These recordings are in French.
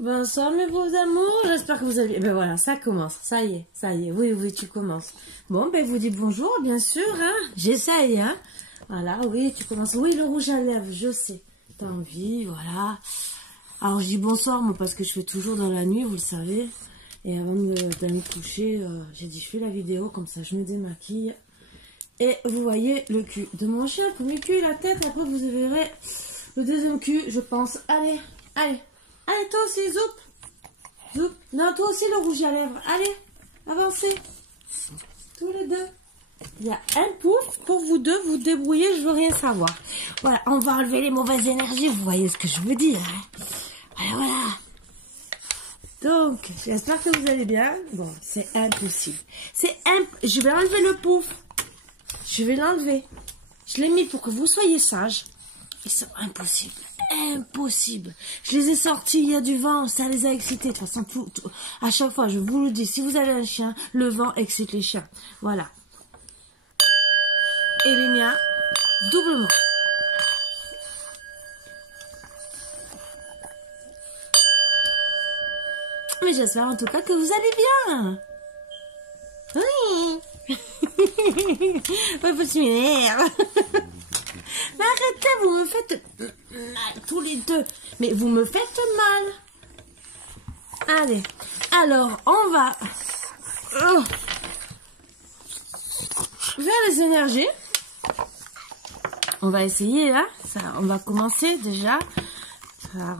Bonsoir mes beaux amours, j'espère que vous allez... Ben voilà, ça commence, ça y est, oui, tu commences. Bon, ben vous dites bonjour, bien sûr, hein, j'essaye, hein. Voilà, oui, tu commences. Oui, le rouge à lèvres, je sais, t'as envie, voilà. Alors je dis bonsoir, moi, parce que je fais toujours dans la nuit, vous le savez. Et avant d'aller me coucher, j'ai dit je fais la vidéo, comme ça je me démaquille. Et vous voyez le cul de mon chien, le premier cul, la tête, après vous verrez le deuxième cul, je pense. Allez, toi aussi, zoup. Non, toi aussi le rouge à lèvres. Allez, avancez. Tous les deux. Il y a un pouf pour vous deux, vous débrouillez, je veux rien savoir. Voilà, on va enlever les mauvaises énergies, vous voyez ce que je veux dire. Hein. Voilà. Donc, j'espère que vous allez bien. Bon, c'est impossible. Je vais enlever le pouf. Je vais l'enlever. Je l'ai mis pour que vous soyez sages. Ils sont impossibles. Impossible. Je les ai sortis, il y a du vent, ça les a excités. De toute façon, à chaque fois, je vous le dis, si vous avez un chien, le vent excite les chiens. Voilà. Et les miens, doublement. Mais j'espère en tout cas que vous allez bien. Oui. Ouais, faut se m'énerve. Mais arrêtez, vous me faites mal tous les deux. Mais vous me faites mal. Allez, alors on va vers les énergies. On va essayer là. Ça, on va commencer déjà par...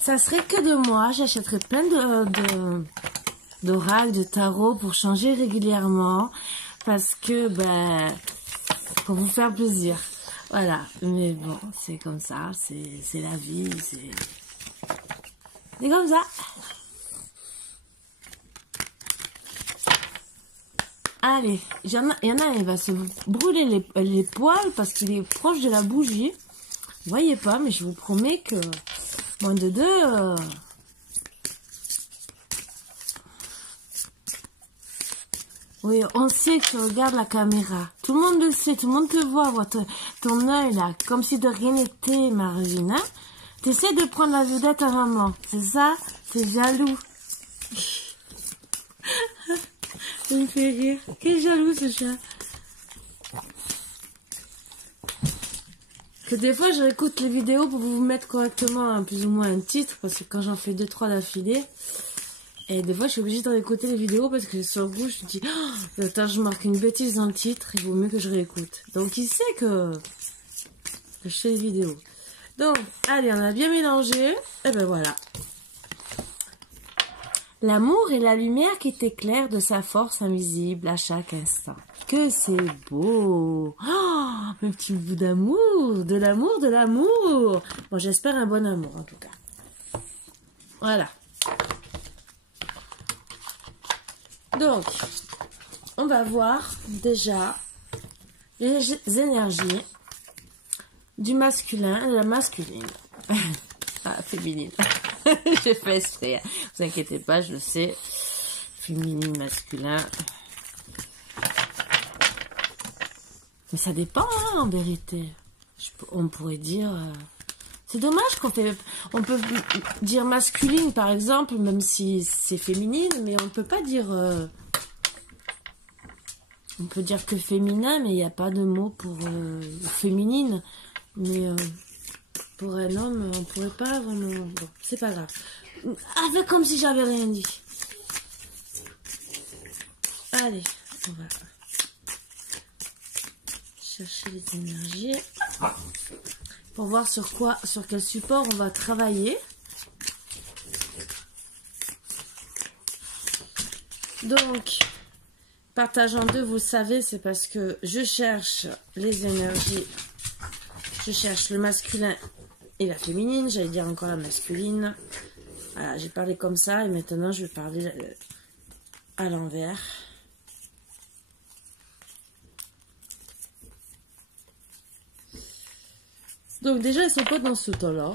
Ça serait que de moi. J'achèterais plein d'oracles, de tarot pour changer régulièrement. Parce que, ben, pour vous faire plaisir. Voilà. Mais bon, c'est comme ça. C'est la vie. C'est comme ça. Allez. Il y en a, il va se brûler les poils parce qu'il est proche de la bougie. Vous voyez pas, mais je vous promets que moins de deux... Oui, on sait que tu regardes la caméra. Tout le monde le sait, tout le monde te voit, ton œil là, comme si de rien n'était, Marvin. Hein? Tu essaies de prendre la vedette à maman, c'est ça? T'es jaloux. Ça me fait rire. Quel jaloux ce chat. Que des fois je réécoute les vidéos pour vous mettre correctement plus ou moins un titre, parce que quand j'en fais 2-3 d'affilée, et des fois je suis obligée de réécouter les vidéos parce que sur le coup je me dis oh, attends, je marque une bêtise dans le titre, il vaut mieux que je réécoute. Donc il sait que je fais les vidéos. Donc allez, on a bien mélangé, et ben voilà. L'amour est la lumière qui t'éclaire de sa force invisible à chaque instant. Que c'est beau! Oh, un petit bout d'amour, de l'amour, de l'amour. Bon, j'espère un bon amour en tout cas. Voilà. Donc, on va voir déjà les énergies du masculin et de la masculine. Ah, féminine. J'ai fait exprès. Vous inquiétez pas, je le sais. Féminine, masculin. Mais ça dépend, hein, en vérité. On pourrait dire... C'est dommage on peut dire masculine, par exemple, même si c'est féminine, mais on ne peut pas dire... on peut dire que féminin, mais il n'y a pas de mot pour féminine. Mais pour un homme, on ne pourrait pas vraiment... Bon, c'est pas grave. Avec comme si j'avais rien dit. Allez, on va chercher les énergies. Pour voir sur quel support on va travailler. Donc, partage en deux, vous le savez, c'est parce que je cherche les énergies. Je cherche le masculin et la féminine. J'allais dire encore la masculine. Voilà, j'ai parlé comme ça et maintenant je vais parler à l'envers. Donc déjà, elles sont pas dans ce temps-là.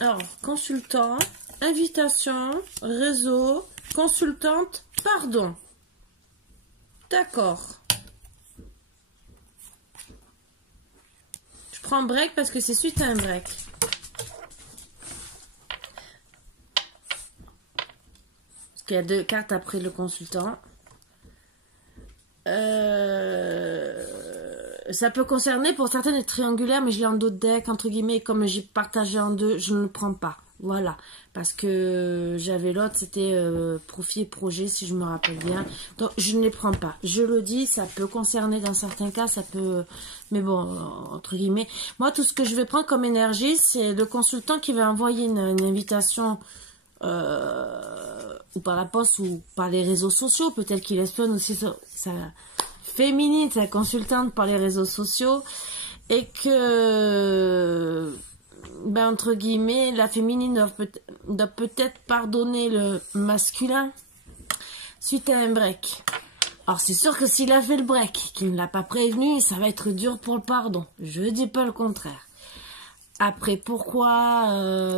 Alors, consultant, invitation, réseau, consultante, pardon. D'accord. Je prends un break parce que c'est suite à un break. Parce qu'il y a 2 cartes après le consultant. Ça peut concerner pour certaines être triangulaire, mais je l'ai en d'autres decks, entre guillemets, comme j'ai partagé en 2, je ne le prends pas. Voilà, parce que j'avais l'autre, c'était profit et projet, si je me rappelle bien. Donc, je ne les prends pas. Je le dis, ça peut concerner dans certains cas, ça peut... Mais bon, entre guillemets. Moi, tout ce que je vais prendre comme énergie, c'est le consultant qui va envoyer une invitation... ou par la poste ou par les réseaux sociaux, peut-être qu'il espionne aussi sa féminine, sa consultante par les réseaux sociaux, et que ben, entre guillemets la féminine doit peut-être pardonner le masculin suite à un break. Alors c'est sûr que s'il a fait le break, qu'il ne l'a pas prévenu, ça va être dur pour le pardon, je dis pas le contraire. Après, pourquoi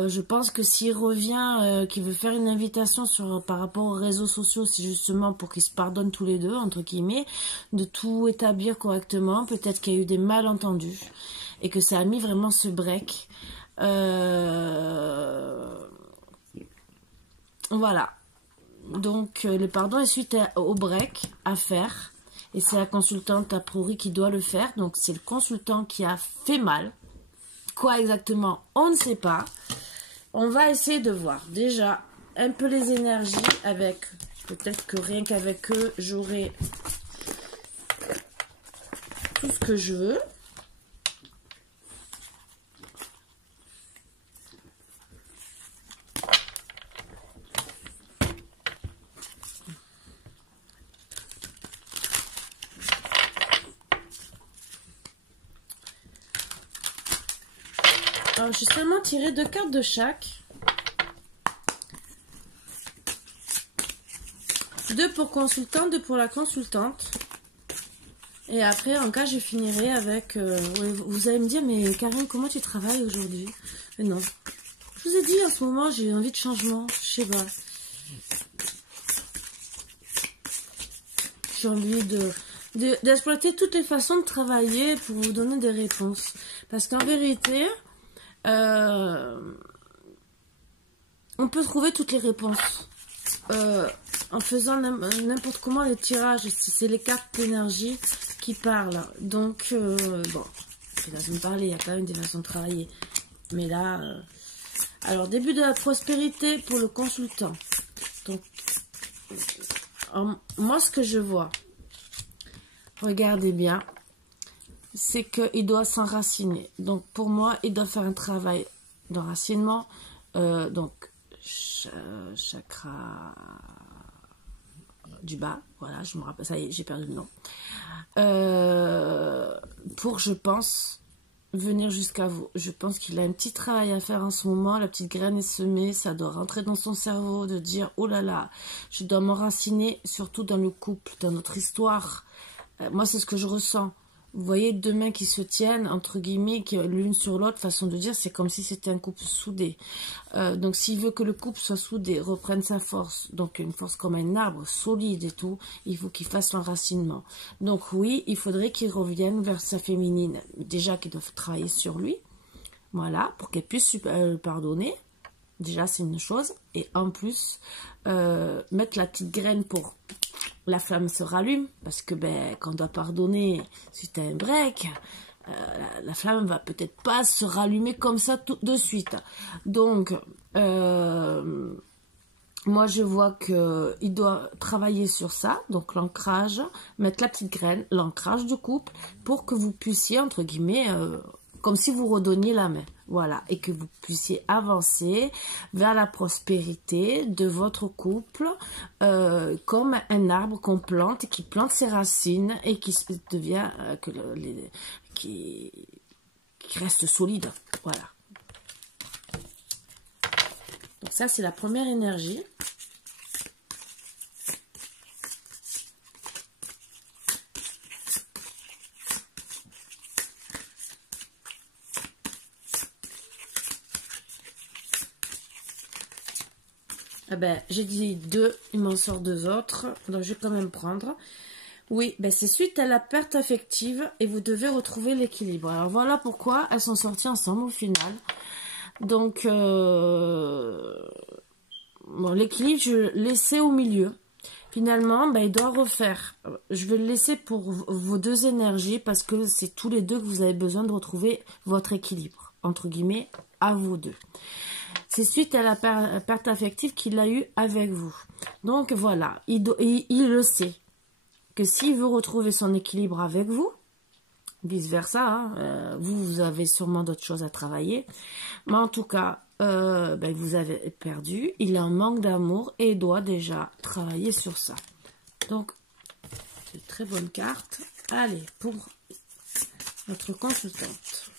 je pense que s'il revient, qu'il veut faire une invitation par rapport aux réseaux sociaux, c'est justement pour qu'ils se pardonnent tous les deux, entre guillemets, de tout établir correctement. Peut-être qu'il y a eu des malentendus et que ça a mis vraiment ce break. Voilà. Donc, le pardon est suite au break à faire. Et c'est la consultante, a priori, qui doit le faire. Donc, c'est le consultant qui a fait mal. Quoi exactement, on ne sait pas. On va essayer de voir déjà un peu les énergies avec, peut-être que rien qu'avec eux, j'aurai tout ce que je veux. Alors, j'ai seulement tiré 2 cartes de chaque. 2 pour consultant, 2 pour la consultante. Et après, en cas, je finirai avec... vous allez me dire, mais Karine, comment tu travailles aujourd'hui? Non. Je vous ai dit, en ce moment, j'ai envie de changement. Je sais pas. J'ai envie d'exploiter toutes les façons de travailler pour vous donner des réponses. Parce qu'en vérité... on peut trouver toutes les réponses en faisant n'importe comment les tirages. C'est les cartes d'énergie qui parlent. Donc, bon, c'est façon de parler, il y a quand même des façons de travailler. Mais là, alors, début de la prospérité pour le consultant. Donc, moi, ce que je vois, regardez bien, c'est qu'il doit s'enraciner. Donc, pour moi, il doit faire un travail d'enracinement. Donc, chakra du bas. Voilà, je me rappelle. Ça y est, j'ai perdu le nom. Pour, je pense, venir jusqu'à vous. Je pense qu'il a un petit travail à faire en ce moment. La petite graine est semée. Ça doit rentrer dans son cerveau de dire, oh là là, je dois m'enraciner, surtout dans le couple, dans notre histoire. Moi, c'est ce que je ressens. Vous voyez, 2 mains qui se tiennent, entre guillemets, l'une sur l'autre, façon de dire, c'est comme si c'était un couple soudé. Donc, s'il veut que le couple soit soudé, reprenne sa force, donc une force comme un arbre, solide et tout, il faut qu'il fasse l'enracinement. Donc, oui, il faudrait qu'il revienne vers sa féminine. Déjà, qu'il doit travailler sur lui, voilà, pour qu'elle puisse le pardonner. Déjà, c'est une chose. Et en plus, mettre la petite graine pour... La flamme se rallume, parce que ben, quand on doit pardonner suite à un break, la flamme va peut-être pas se rallumer comme ça tout de suite. Donc, moi je vois qu'il doit travailler sur ça, donc l'ancrage, mettre la petite graine, l'ancrage du couple, pour que vous puissiez, entre guillemets, comme si vous redonniez la main. Voilà, et que vous puissiez avancer vers la prospérité de votre couple comme un arbre qu'on plante, qui plante ses racines et qui devient, qui reste solide. Voilà. Donc ça, c'est la première énergie. Ah ben, j'ai dit 2, il m'en sort 2 autres, donc je vais quand même prendre. Oui, ben c'est suite à la perte affective et vous devez retrouver l'équilibre. Alors voilà pourquoi elles sont sorties ensemble au final. Donc, bon, l'équilibre, je vais le laisser au milieu. Finalement, ben, il doit refaire. Je vais le laisser pour vos deux énergies parce que c'est tous les deux que vous avez besoin de retrouver votre équilibre, entre guillemets, à vous deux. C'est suite à la perte affective qu'il a eue avec vous. Donc voilà, il le sait que s'il veut retrouver son équilibre avec vous, vice-versa, hein, vous avez sûrement d'autres choses à travailler. Mais en tout cas, ben, vous avez perdu, il a un manque d'amour et il doit déjà travailler sur ça. Donc, c'est une très bonne carte. Allez, pour notre consultante.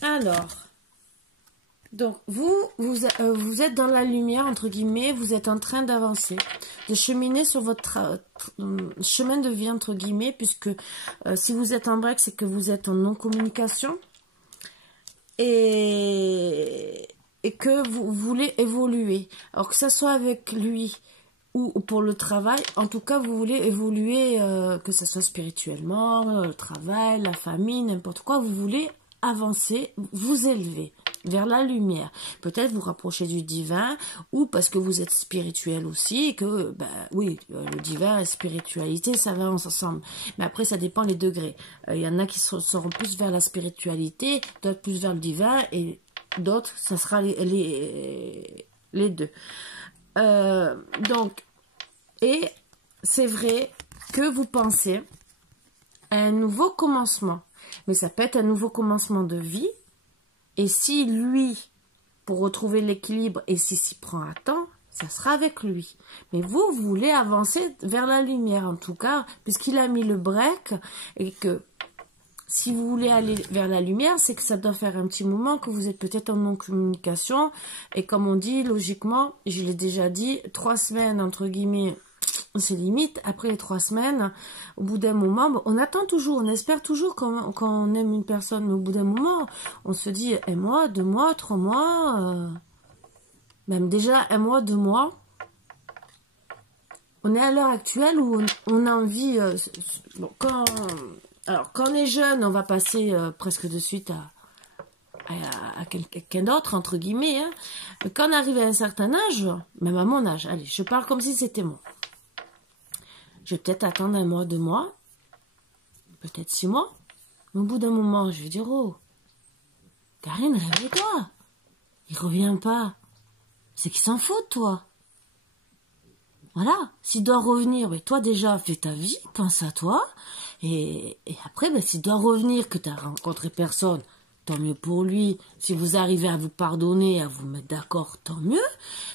Alors, donc vous êtes dans la lumière, entre guillemets, vous êtes en train d'avancer, de cheminer sur votre chemin de vie, entre guillemets, puisque si vous êtes en break, c'est que vous êtes en non-communication et que vous voulez évoluer. Alors que ça soit avec lui ou pour le travail, en tout cas, vous voulez évoluer, que ce soit spirituellement, le travail, la famille, n'importe quoi, vous voulez avancer, vous élever vers la lumière, peut-être vous rapprocher du divin, ou parce que vous êtes spirituel aussi, et que, ben oui, le divin et la spiritualité, ça va ensemble. Mais après, ça dépend les degrés. Il y en a qui seront plus vers la spiritualité, d'autres plus vers le divin, et d'autres, ça sera les deux. Donc, et c'est vrai que vous pensez à un nouveau commencement, mais ça peut être un nouveau commencement de vie. Et si lui, pour retrouver l'équilibre, et s'y prend à temps, ça sera avec lui. Mais vous voulez avancer vers la lumière, en tout cas, puisqu'il a mis le break, et que si vous voulez aller vers la lumière, c'est que ça doit faire un petit moment que vous êtes peut-être en non-communication. Et comme on dit, logiquement, je l'ai déjà dit, 3 semaines, entre guillemets, c'est limite. Après les 3 semaines, au bout d'un moment, on attend toujours, on espère toujours quand on aime une personne, mais au bout d'un moment, on se dit 1 mois, 2 mois, 3 mois, même déjà 1 mois, 2 mois. On est à l'heure actuelle où on a envie, bon, quand on est jeune, on va passer presque de suite à quelqu'un d'autre, entre guillemets. Hein. Mais quand on arrive à un certain âge, même à mon âge, allez, je parle comme si c'était moi. Je vais peut-être attendre 1 mois, 2 mois, peut-être 6 mois. Mais au bout d'un moment, je vais dire, oh, Karine, réveille-toi. Il revient pas. C'est qu'il s'en fout de toi. Voilà. S'il doit revenir, mais toi déjà, fais ta vie, pense à toi. Et après, ben, s'il doit revenir, que tu n'as rencontré personne, tant mieux pour lui. Si vous arrivez à vous pardonner, à vous mettre d'accord, tant mieux.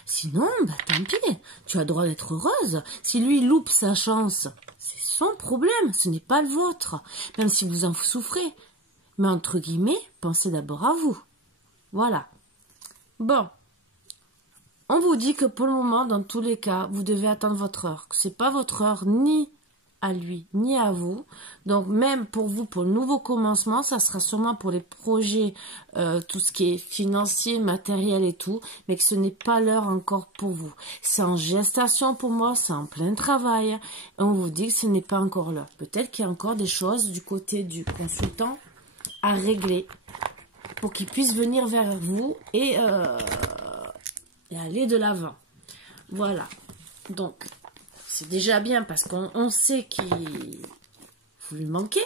Sinon, bah, tant pis. Tu as le droit d'être heureuse. Si lui loupe sa chance, c'est son problème. Ce n'est pas le vôtre. Même si vous en souffrez. Mais entre guillemets, pensez d'abord à vous. Voilà. Bon. On vous dit que pour le moment, dans tous les cas, vous devez attendre votre heure. Que c'est pas votre heure ni à lui, ni à vous. Donc, même pour vous, pour le nouveau commencement, ça sera sûrement pour les projets, tout ce qui est financier, matériel et tout, mais que ce n'est pas l'heure encore pour vous. C'est en gestation pour moi, c'est en plein travail. Et on vous dit que ce n'est pas encore l'heure. Peut-être qu'il y a encore des choses du côté du consultant à régler pour qu'il puisse venir vers vous et aller de l'avant. Voilà. Donc, c'est déjà bien parce qu'on sait vous lui manquez.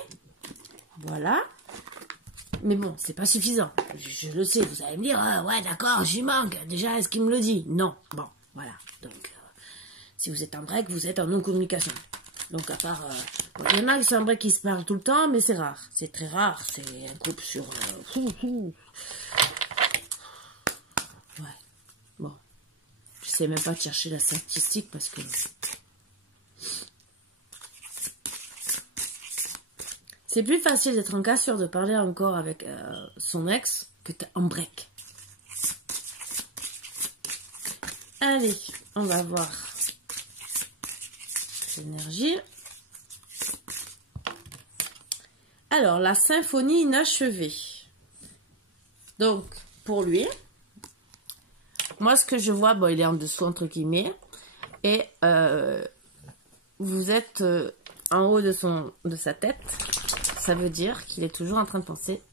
Voilà. Mais bon, c'est pas suffisant. Je le sais. Vous allez me dire, ah, ouais, d'accord, j'y manque. Déjà, est-ce qu'il me le dit? Non. Bon, voilà. Donc, si vous êtes en break, vous êtes en non-communication. Donc, à part... bon, il y en a qui sont en break qui se parlent tout le temps, mais c'est rare. C'est très rare. C'est un couple sur... Ouais. Bon. Je sais même pas de chercher la statistique parce que... C'est plus facile d'être en cassure, de parler encore avec son ex que en break. Allez, on va voir l'énergie. Alors, la symphonie inachevée. Donc, pour lui, moi, ce que je vois, bon, il est en dessous, entre guillemets, et vous êtes en haut de sa tête. Ça veut dire qu'il est toujours en train de penser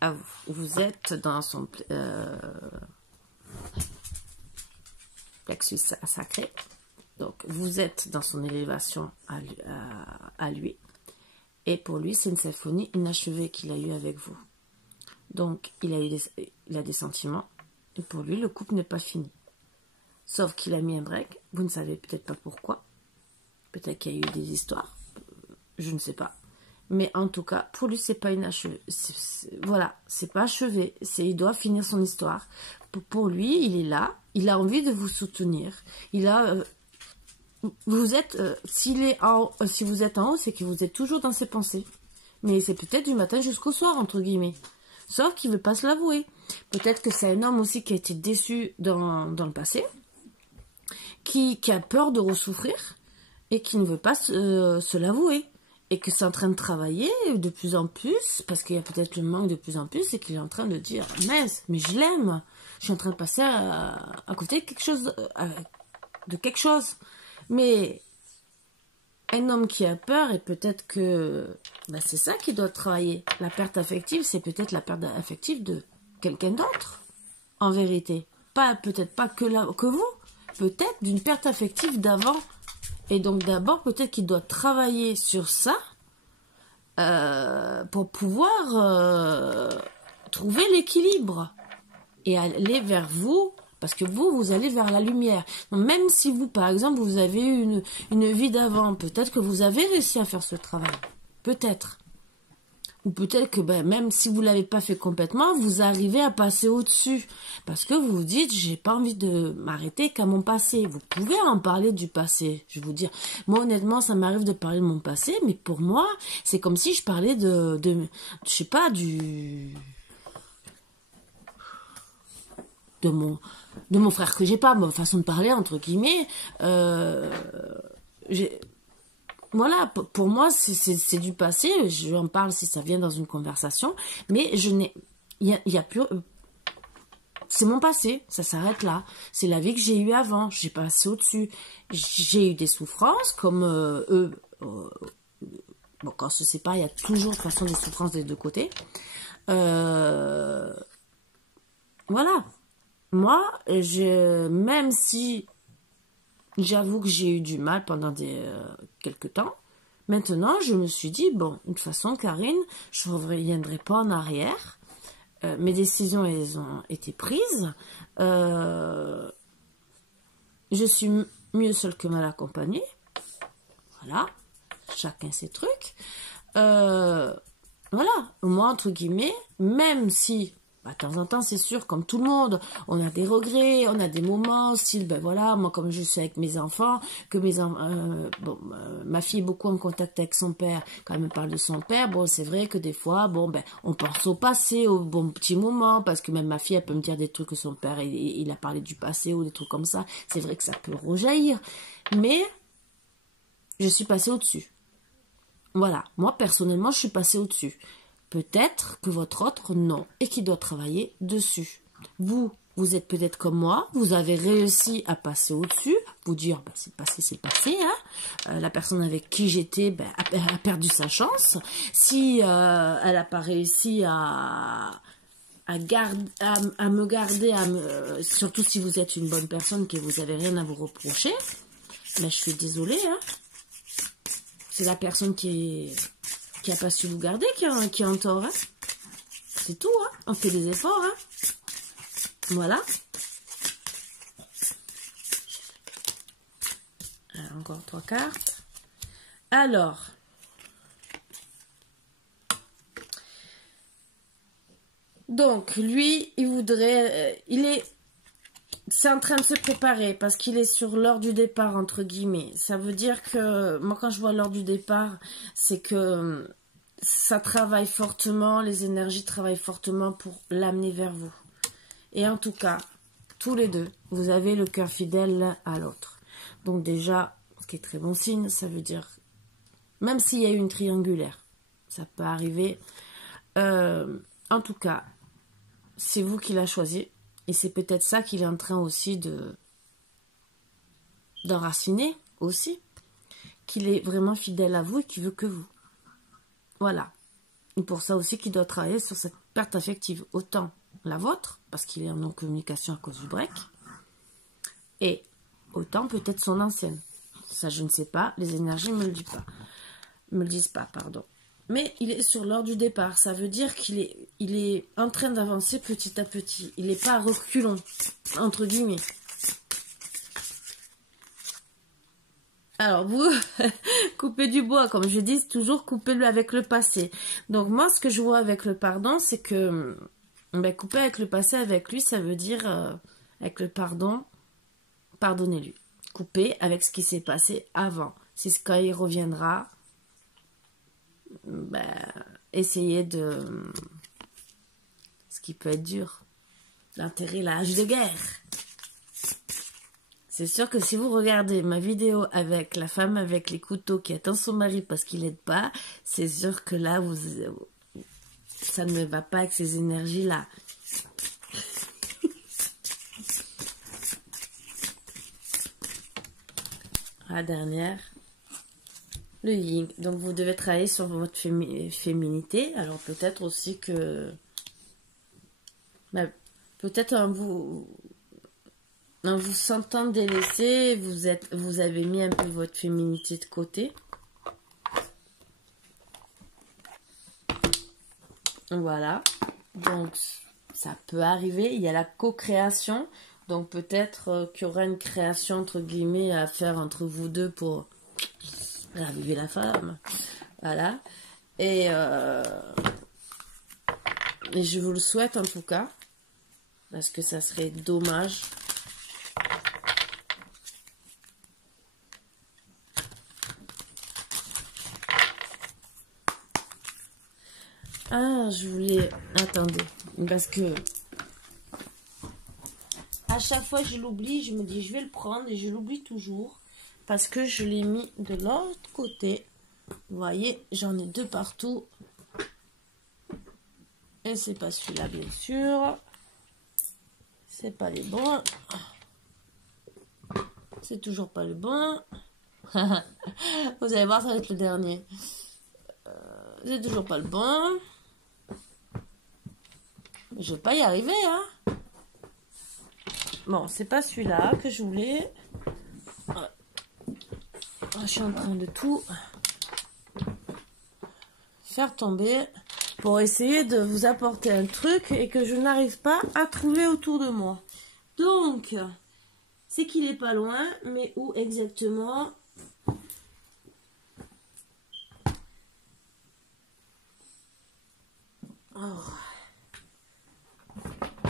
à vous. Vous êtes dans son plexus sacré. Donc, vous êtes dans son élévation à lui. Et pour lui, c'est une symphonie inachevée qu'il a eue avec vous. Donc, il a des sentiments. Et pour lui, le couple n'est pas fini. Sauf qu'il a mis un break. Vous ne savez peut-être pas pourquoi. Peut-être qu'il y a eu des histoires. Je ne sais pas. Mais en tout cas, pour lui, c'est pas inachevé. Voilà, c'est pas achevé. Il doit finir son histoire. Pour lui, il est là. Il a envie de vous soutenir. Vous êtes, si vous êtes en haut, c'est que vous êtes toujours dans ses pensées. Mais c'est peut-être du matin jusqu'au soir, entre guillemets. Sauf qu'il ne veut pas se l'avouer. Peut-être que c'est un homme aussi qui a été déçu dans le passé, qui a peur de ressouffrir et qui ne veut pas se l'avouer. Et que c'est en train de travailler de plus en plus, parce qu'il y a peut-être le manque de plus en plus, et qu'il est en train de dire « Mince, mais je l'aime, je suis en train de passer à côté de quelque chose. » Mais un homme qui a peur, et peut-être que c'est ça qui doit travailler. La perte affective, c'est peut-être la perte affective de quelqu'un d'autre, en vérité. Peut-être pas que vous, peut-être d'une perte affective d'avant. Et donc d'abord, peut-être qu'il doit travailler sur ça pour pouvoir trouver l'équilibre et aller vers vous, parce que vous allez vers la lumière. Donc, même si vous, par exemple, vous avez eu une vie d'avant, peut-être que vous avez réussi à faire ce travail. Peut-être. Ou peut-être que même si vous ne l'avez pas fait complètement, vous arrivez à passer au-dessus. Parce que vous vous dites, j'ai pas envie de m'arrêter qu'à mon passé. Vous pouvez en parler du passé. Je vais vous dire, moi honnêtement, ça m'arrive de parler de mon passé, mais pour moi, c'est comme si je parlais je sais pas, de mon frère que j'ai pas, ma façon de parler, entre guillemets. Voilà, pour moi, c'est du passé. J'en parle si ça vient dans une conversation. Mais il y a plus... C'est mon passé, ça s'arrête là. C'est la vie que j'ai eue avant. J'ai passé au-dessus. J'ai eu des souffrances, comme eux... bon, quand on se sépare, il y a toujours de toute façon des souffrances des deux côtés. Voilà. Moi, même si... J'avoue que j'ai eu du mal pendant quelques temps. Maintenant, je me suis dit, bon, de toute façon, Karine, je ne reviendrai pas en arrière. Mes décisions, elles ont été prises. Je suis mieux seule que mal accompagnée. Voilà. Chacun ses trucs. Voilà. Moi, entre guillemets, même si... de temps en temps, c'est sûr, comme tout le monde, on a des regrets, on a des moments, style, voilà, moi, comme je suis avec mes enfants, ma fille est beaucoup en contact avec son père, quand elle me parle de son père, bon, c'est vrai que des fois, on pense au passé, au bon petit moment, parce que même ma fille, elle peut me dire des trucs que son père, il a parlé du passé, ou des trucs comme ça, c'est vrai que ça peut rejaillir, mais je suis passée au-dessus. Voilà, moi, personnellement, je suis passée au-dessus. Peut-être que votre autre, non, et qui doit travailler dessus. Vous êtes peut-être comme moi, vous avez réussi à passer au-dessus, vous dire, c'est le passé, hein. La personne avec qui j'étais a perdu sa chance. Si elle n'a pas réussi à me garder, surtout si vous êtes une bonne personne, que vous n'avez rien à vous reprocher, je suis désolée, hein. C'est la personne qui n'a pas su vous garder, qui est en tort. Hein. C'est tout, hein. On fait des efforts. Hein. Voilà. Alors, encore 3 cartes. Alors. Donc, lui, il voudrait... C'est en train de se préparer parce qu'il est sur l'heure du départ, entre guillemets. Ça veut dire que, moi quand je vois l'heure du départ, c'est que ça travaille fortement, les énergies travaillent fortement pour l'amener vers vous. Et en tout cas, tous les deux, vous avez le cœur fidèle l'un à l'autre. Donc déjà, ce qui est très bon signe, ça veut dire, même s'il y a eu une triangulaire, Ça peut arriver. En tout cas, c'est vous qui l'a choisi. Et c'est peut-être ça qu'il est en train aussi d'enraciner aussi. Qu'il est vraiment fidèle à vous et qu'il veut que vous. Voilà. Et pour ça aussi qu'il doit travailler sur cette perte affective. Autant la vôtre, parce qu'il est en non-communication à cause du break. Et autant peut-être son ancienne. Ça, je ne sais pas. Les énergies ne me le disent pas, pardon. Mais il est sur l'heure du départ. Ça veut dire qu'il est en train d'avancer petit à petit. Il n'est pas à reculons, entre guillemets. Alors, vous, coupez du bois, comme je dis, toujours coupez-le avec le passé. Donc, moi, ce que je vois avec le pardon, c'est que couper avec le passé avec lui, ça veut dire, avec le pardon, pardonnez-lui. Couper avec ce qui s'est passé avant. C'est ce quand il reviendra, essayez de... Ce qui peut être dur. L'intérêt, l'âge de guerre. C'est sûr que si vous regardez ma vidéo avec la femme avec les couteaux qui attend son mari parce qu'il n'aide pas, c'est sûr que là, ça ne va pas avec ces énergies-là. La dernière, le yin. Donc, vous devez travailler sur votre féminité. Alors, peut-être aussi que... peut-être en vous sentant délaissé, vous avez mis un peu votre féminité de côté. Voilà. Donc, ça peut arriver. Il y a la co-création. Donc, peut-être qu'il y aura une création, entre guillemets, à faire entre vous deux pour raviver la femme. Voilà. Et je vous le souhaite, en tout cas. Parce que ça serait dommage. Ah, je voulais... Attendez. Parce que... à chaque fois, je l'oublie. Je me dis, je vais le prendre. Et je l'oublie toujours. Parce que je l'ai mis de l'autre côté. Vous voyez, j'en ai deux partout. Et c'est pas celui-là, bien sûr. C'est pas les bons. C'est toujours pas le bon. Vous allez voir, ça va être le dernier. C'est toujours pas le bon. Je vais pas y arriver, hein. Bon, c'est pas celui-là que je voulais. Je suis en train de tout faire tomber pour essayer de vous apporter un truc et que je n'arrive pas à trouver autour de moi. Donc, c'est qu'il est pas loin, mais où exactement? Oh.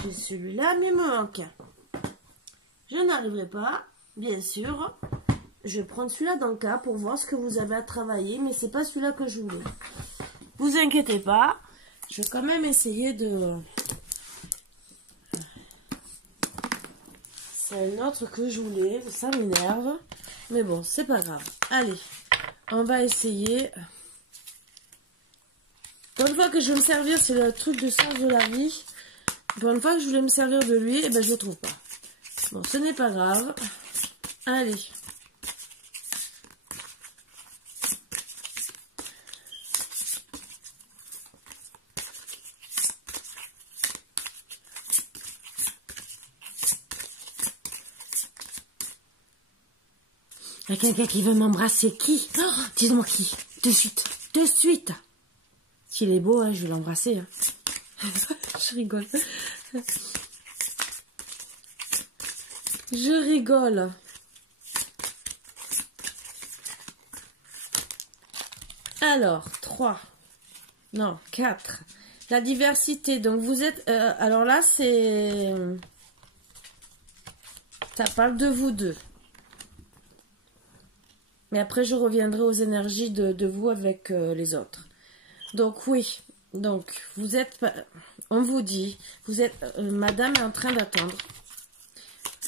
J'ai celui-là, mais il me manque. Je n'arriverai pas, bien sûr. Je vais prendre celui-là dans le cas pour voir ce que vous avez à travailler, mais c'est pas celui-là que je voulais. Vous inquiétez pas, je vais quand même essayer de... C'est un autre que je voulais, ça m'énerve. Mais bon, c'est pas grave. Allez, on va essayer. Pour une fois que je vais me servir, c'est le truc de sens de la vie. Pour une fois que je voulais me servir de lui, eh ben je le trouve pas. Bon, ce n'est pas grave. Allez. Il y a quelqu'un qui veut m'embrasser. Qui? Oh, dis-moi qui. De suite. De suite. S'il est beau, hein, je vais l'embrasser. Hein. Je rigole. Je rigole. Alors, 3. Non, 4. La diversité. Donc, vous êtes... alors là, c'est... Ça parle de vous deux. Mais après, je reviendrai aux énergies de vous avec les autres. Donc, oui. Donc, vous êtes... On vous dit... Vous êtes... madame est en train d'attendre.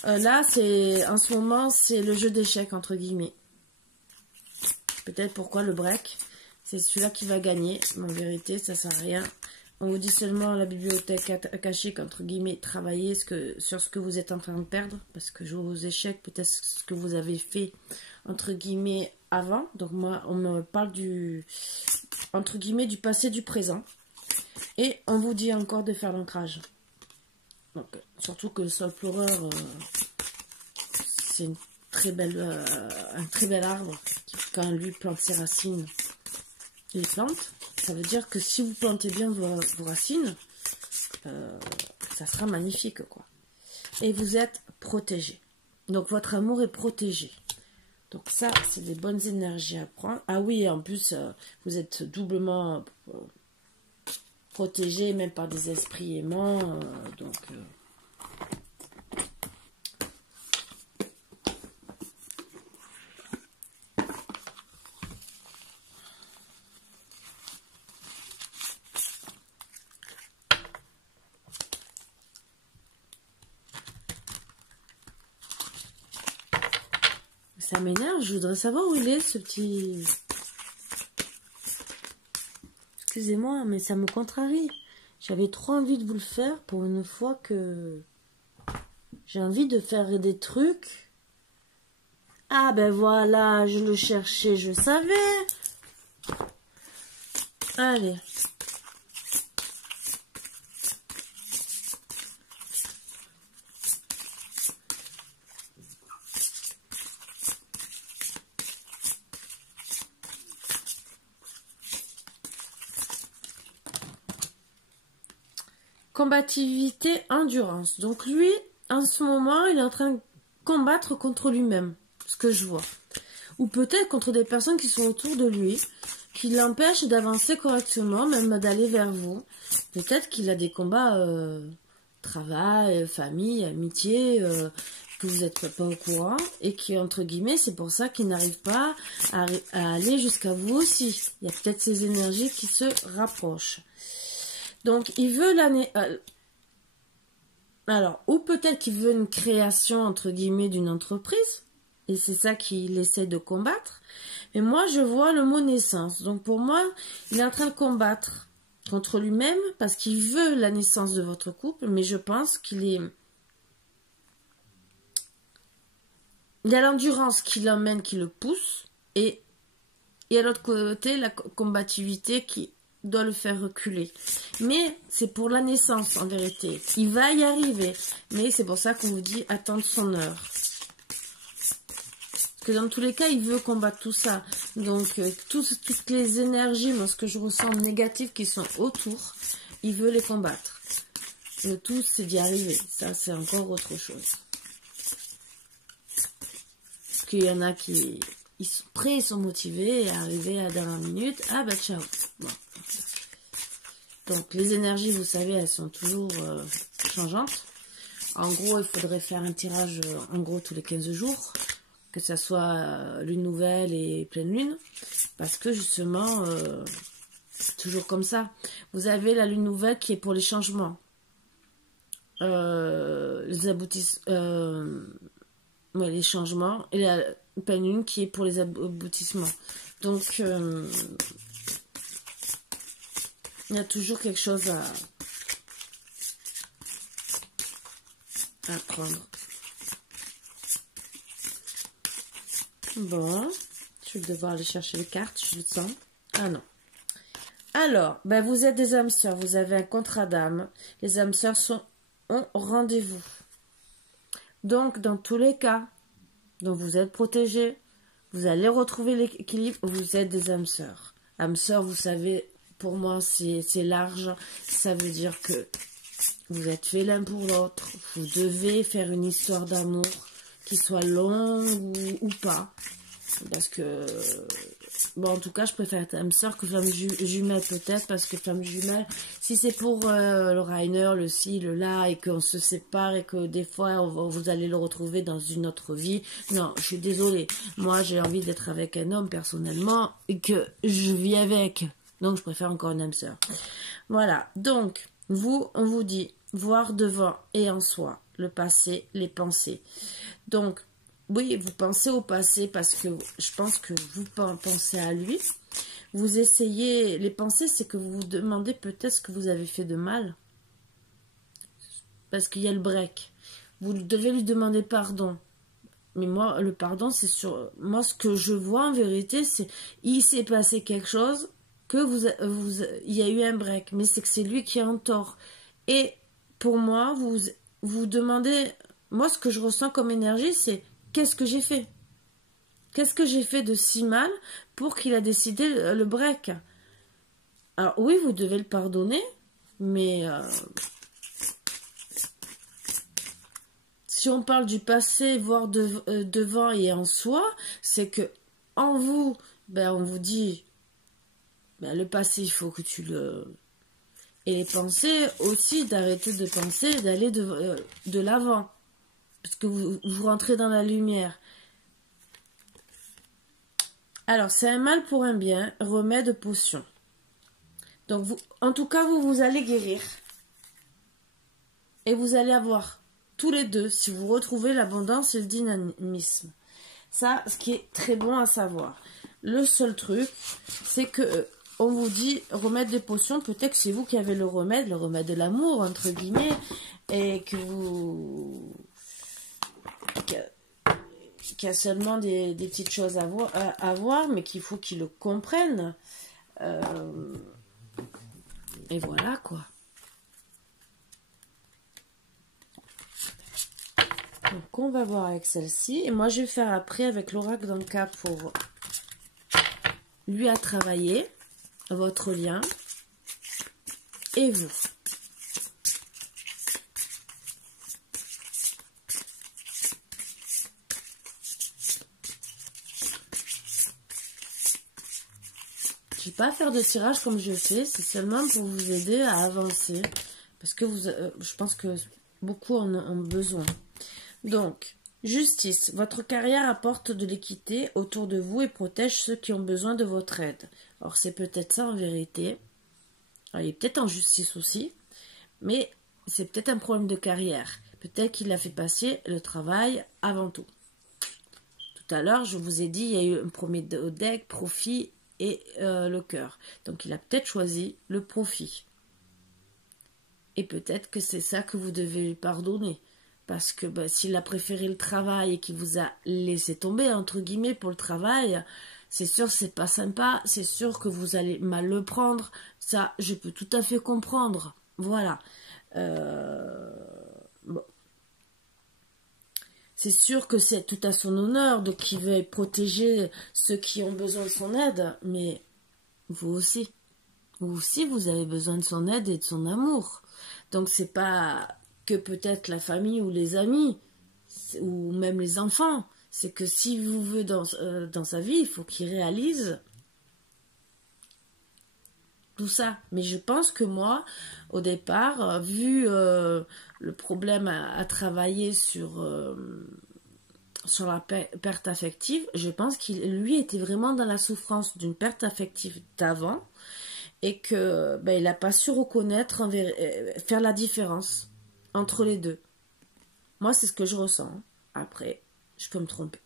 Là, c'est... En ce moment, c'est le jeu d'échecs, entre guillemets. Peut-être pourquoi le break. C'est celui-là qui va gagner. Mais en vérité, ça sert à rien. On vous dit seulement la bibliothèque akashique, entre guillemets, travailler sur ce que vous êtes en train de perdre. Parce que jouer aux échecs, peut-être ce que vous avez fait, entre guillemets, avant. Donc moi, on me parle entre guillemets, du passé, du présent. Et on vous dit encore de faire l'ancrage. Donc, surtout que le sol pleureur, c'est un très bel arbre. Qui, quand lui plante ses racines, il plante. Ça veut dire que si vous plantez bien vos racines, ça sera magnifique, quoi. Et vous êtes protégé. Donc, votre amour est protégé. Donc, ça, c'est des bonnes énergies à prendre. Ah oui, et en plus, vous êtes doublement protégé, même par des esprits aimants. Donc... ça m'énerve, je voudrais savoir où il est, ce petit... Excusez-moi, mais ça me contrarie. J'avais trop envie de vous le faire pour une fois que... J'ai envie de faire des trucs. Ah ben voilà, je le cherchais, je savais. Allez. Combativité, endurance. Donc lui, en ce moment, il est en train de combattre contre lui-même, ce que je vois. Ou peut-être contre des personnes qui sont autour de lui, qui l'empêchent d'avancer correctement, même d'aller vers vous. Peut-être qu'il a des combats, travail, famille, amitié, que vous n'êtes pas au courant, et qui, entre guillemets, c'est pour ça qu'il n'arrive pas à aller jusqu'à vous aussi. Il y a peut-être ces énergies qui se rapprochent. Donc, il veut l'année... alors, ou peut-être qu'il veut une création, entre guillemets, d'une entreprise. Et c'est ça qu'il essaie de combattre. Mais moi, je vois le mot naissance. Donc, pour moi, il est en train de combattre contre lui-même parce qu'il veut la naissance de votre couple. Mais je pense qu'il est... il y a l'endurance qui l'emmène, qui le pousse. Et à l'autre côté, la combativité qui... doit le faire reculer. Mais c'est pour la naissance, en vérité. Il va y arriver. Mais c'est pour ça qu'on vous dit attendre son heure. Parce que dans tous les cas, il veut combattre tout ça. Donc, toutes les énergies, moi, ce que je ressens négatives qui sont autour, il veut les combattre. Le tout, c'est d'y arriver. Ça, c'est encore autre chose. Parce qu'il y en a qui... ils sont prêts, ils sont motivés et arriver à la dernière minute. Ah bah ciao. Bon. Donc les énergies, vous savez, elles sont toujours changeantes. En gros, il faudrait faire un tirage en gros tous les 15 jours. Que ça soit lune nouvelle et pleine lune. Parce que justement, c'est toujours comme ça. Vous avez la lune nouvelle qui est pour les changements. Les ouais, les changements. Et la pleine lune qui est pour les aboutissements. Donc, il y a toujours quelque chose à prendre. Bon, je vais devoir aller chercher les cartes, je le sens. Ah non. Alors, ben vous êtes des âmes sœurs, vous avez un contrat d'âme. Les âmes sœurs ont rendez-vous. Donc, dans tous les cas, donc vous êtes protégés, vous allez retrouver l'équilibre, vous êtes des âmes sœurs. Âmes sœurs, vous savez, pour moi, c'est large. Ça veut dire que vous êtes faits l'un pour l'autre. Vous devez faire une histoire d'amour qui soit longue ou pas. Parce que, bon, en tout cas, je préfère être âme sœur que flamme jumelle peut-être. Parce que flamme jumelle, si c'est pour le Rainer, le ci, le là, et qu'on se sépare et que des fois, vous allez le retrouver dans une autre vie. Non, je suis désolée. Moi, j'ai envie d'être avec un homme personnellement et que je vis avec. Donc, je préfère encore une âme sœur. Voilà. Donc, on vous dit, voir devant et en soi, le passé, les pensées. Donc, oui, vous pensez au passé parce que je pense que vous pensez à lui. vous essayez, les pensées, c'est que vous vous demandez peut-être ce que vous avez fait de mal. Parce qu'il y a le break. Vous devez lui demander pardon. Mais moi, le pardon, c'est sur... Moi, ce que je vois en vérité, c'est... Il s'est passé quelque chose, il y a eu un break. Mais c'est que c'est lui qui est en tort. Et pour moi, vous demandez... Moi, ce que je ressens comme énergie, c'est... Qu'est-ce que j'ai fait? Qu'est-ce que j'ai fait de si mal pour qu'il a décidé le break? Alors oui, vous devez le pardonner, mais... Si on parle du passé, voire devant et en soi, c'est que en vous, ben, on vous dit, ben, le passé, il faut que tu le... Et les pensées aussi, d'arrêter de penser, d'aller de l'avant. Parce que vous rentrez dans la lumière. Alors, c'est un mal pour un bien, remède, potion. Donc, en tout cas, vous allez guérir. Et vous allez avoir... tous les deux, si vous retrouvez l'abondance et le dynamisme. Ça, ce qui est très bon à savoir. Le seul truc, c'est que on vous dit remède des potions, peut-être que c'est vous qui avez le remède de l'amour, entre guillemets, et que vous... qu'il y a seulement des petites choses à voir, mais qu'il faut qu'ils le comprennent. Et voilà, quoi. Donc on va voir avec celle-ci. Et moi je vais faire après avec l'oracle dans le cas pour lui à travailler, votre lien et vous. Je ne vais pas faire de tirage comme je fais, c'est seulement pour vous aider à avancer. Parce que je pense que beaucoup en ont besoin. Donc, justice. Votre carrière apporte de l'équité autour de vous et protège ceux qui ont besoin de votre aide. Or, c'est peut-être ça en vérité. Alors, il est peut-être en justice aussi, mais c'est peut-être un problème de carrière. Peut-être qu'il a fait passer le travail avant tout. Tout à l'heure, je vous ai dit, il y a eu un premier deck, profit et le cœur. Donc, il a peut-être choisi le profit. Et peut-être que c'est ça que vous devez lui pardonner. Parce que s'il a préféré le travail et qu'il vous a laissé tomber, entre guillemets, pour le travail, c'est sûr que c'est pas sympa, c'est sûr que vous allez mal le prendre. Ça, je peux tout à fait comprendre. Voilà. Bon. C'est sûr que c'est tout à son honneur, donc il veut protéger ceux qui ont besoin de son aide, mais vous aussi. Vous aussi, vous avez besoin de son aide et de son amour. Donc c'est pas... que peut-être la famille ou les amis, ou même les enfants, c'est que si vous veut dans sa vie, il faut qu'il réalise tout ça. Mais je pense que moi, au départ, vu le problème à travailler sur la perte affective, je pense qu'il lui était vraiment dans la souffrance d'une perte affective d'avant, et que il n'a pas su reconnaître, faire la différence entre les deux. Moi, c'est ce que je ressens. Après, je peux me tromper.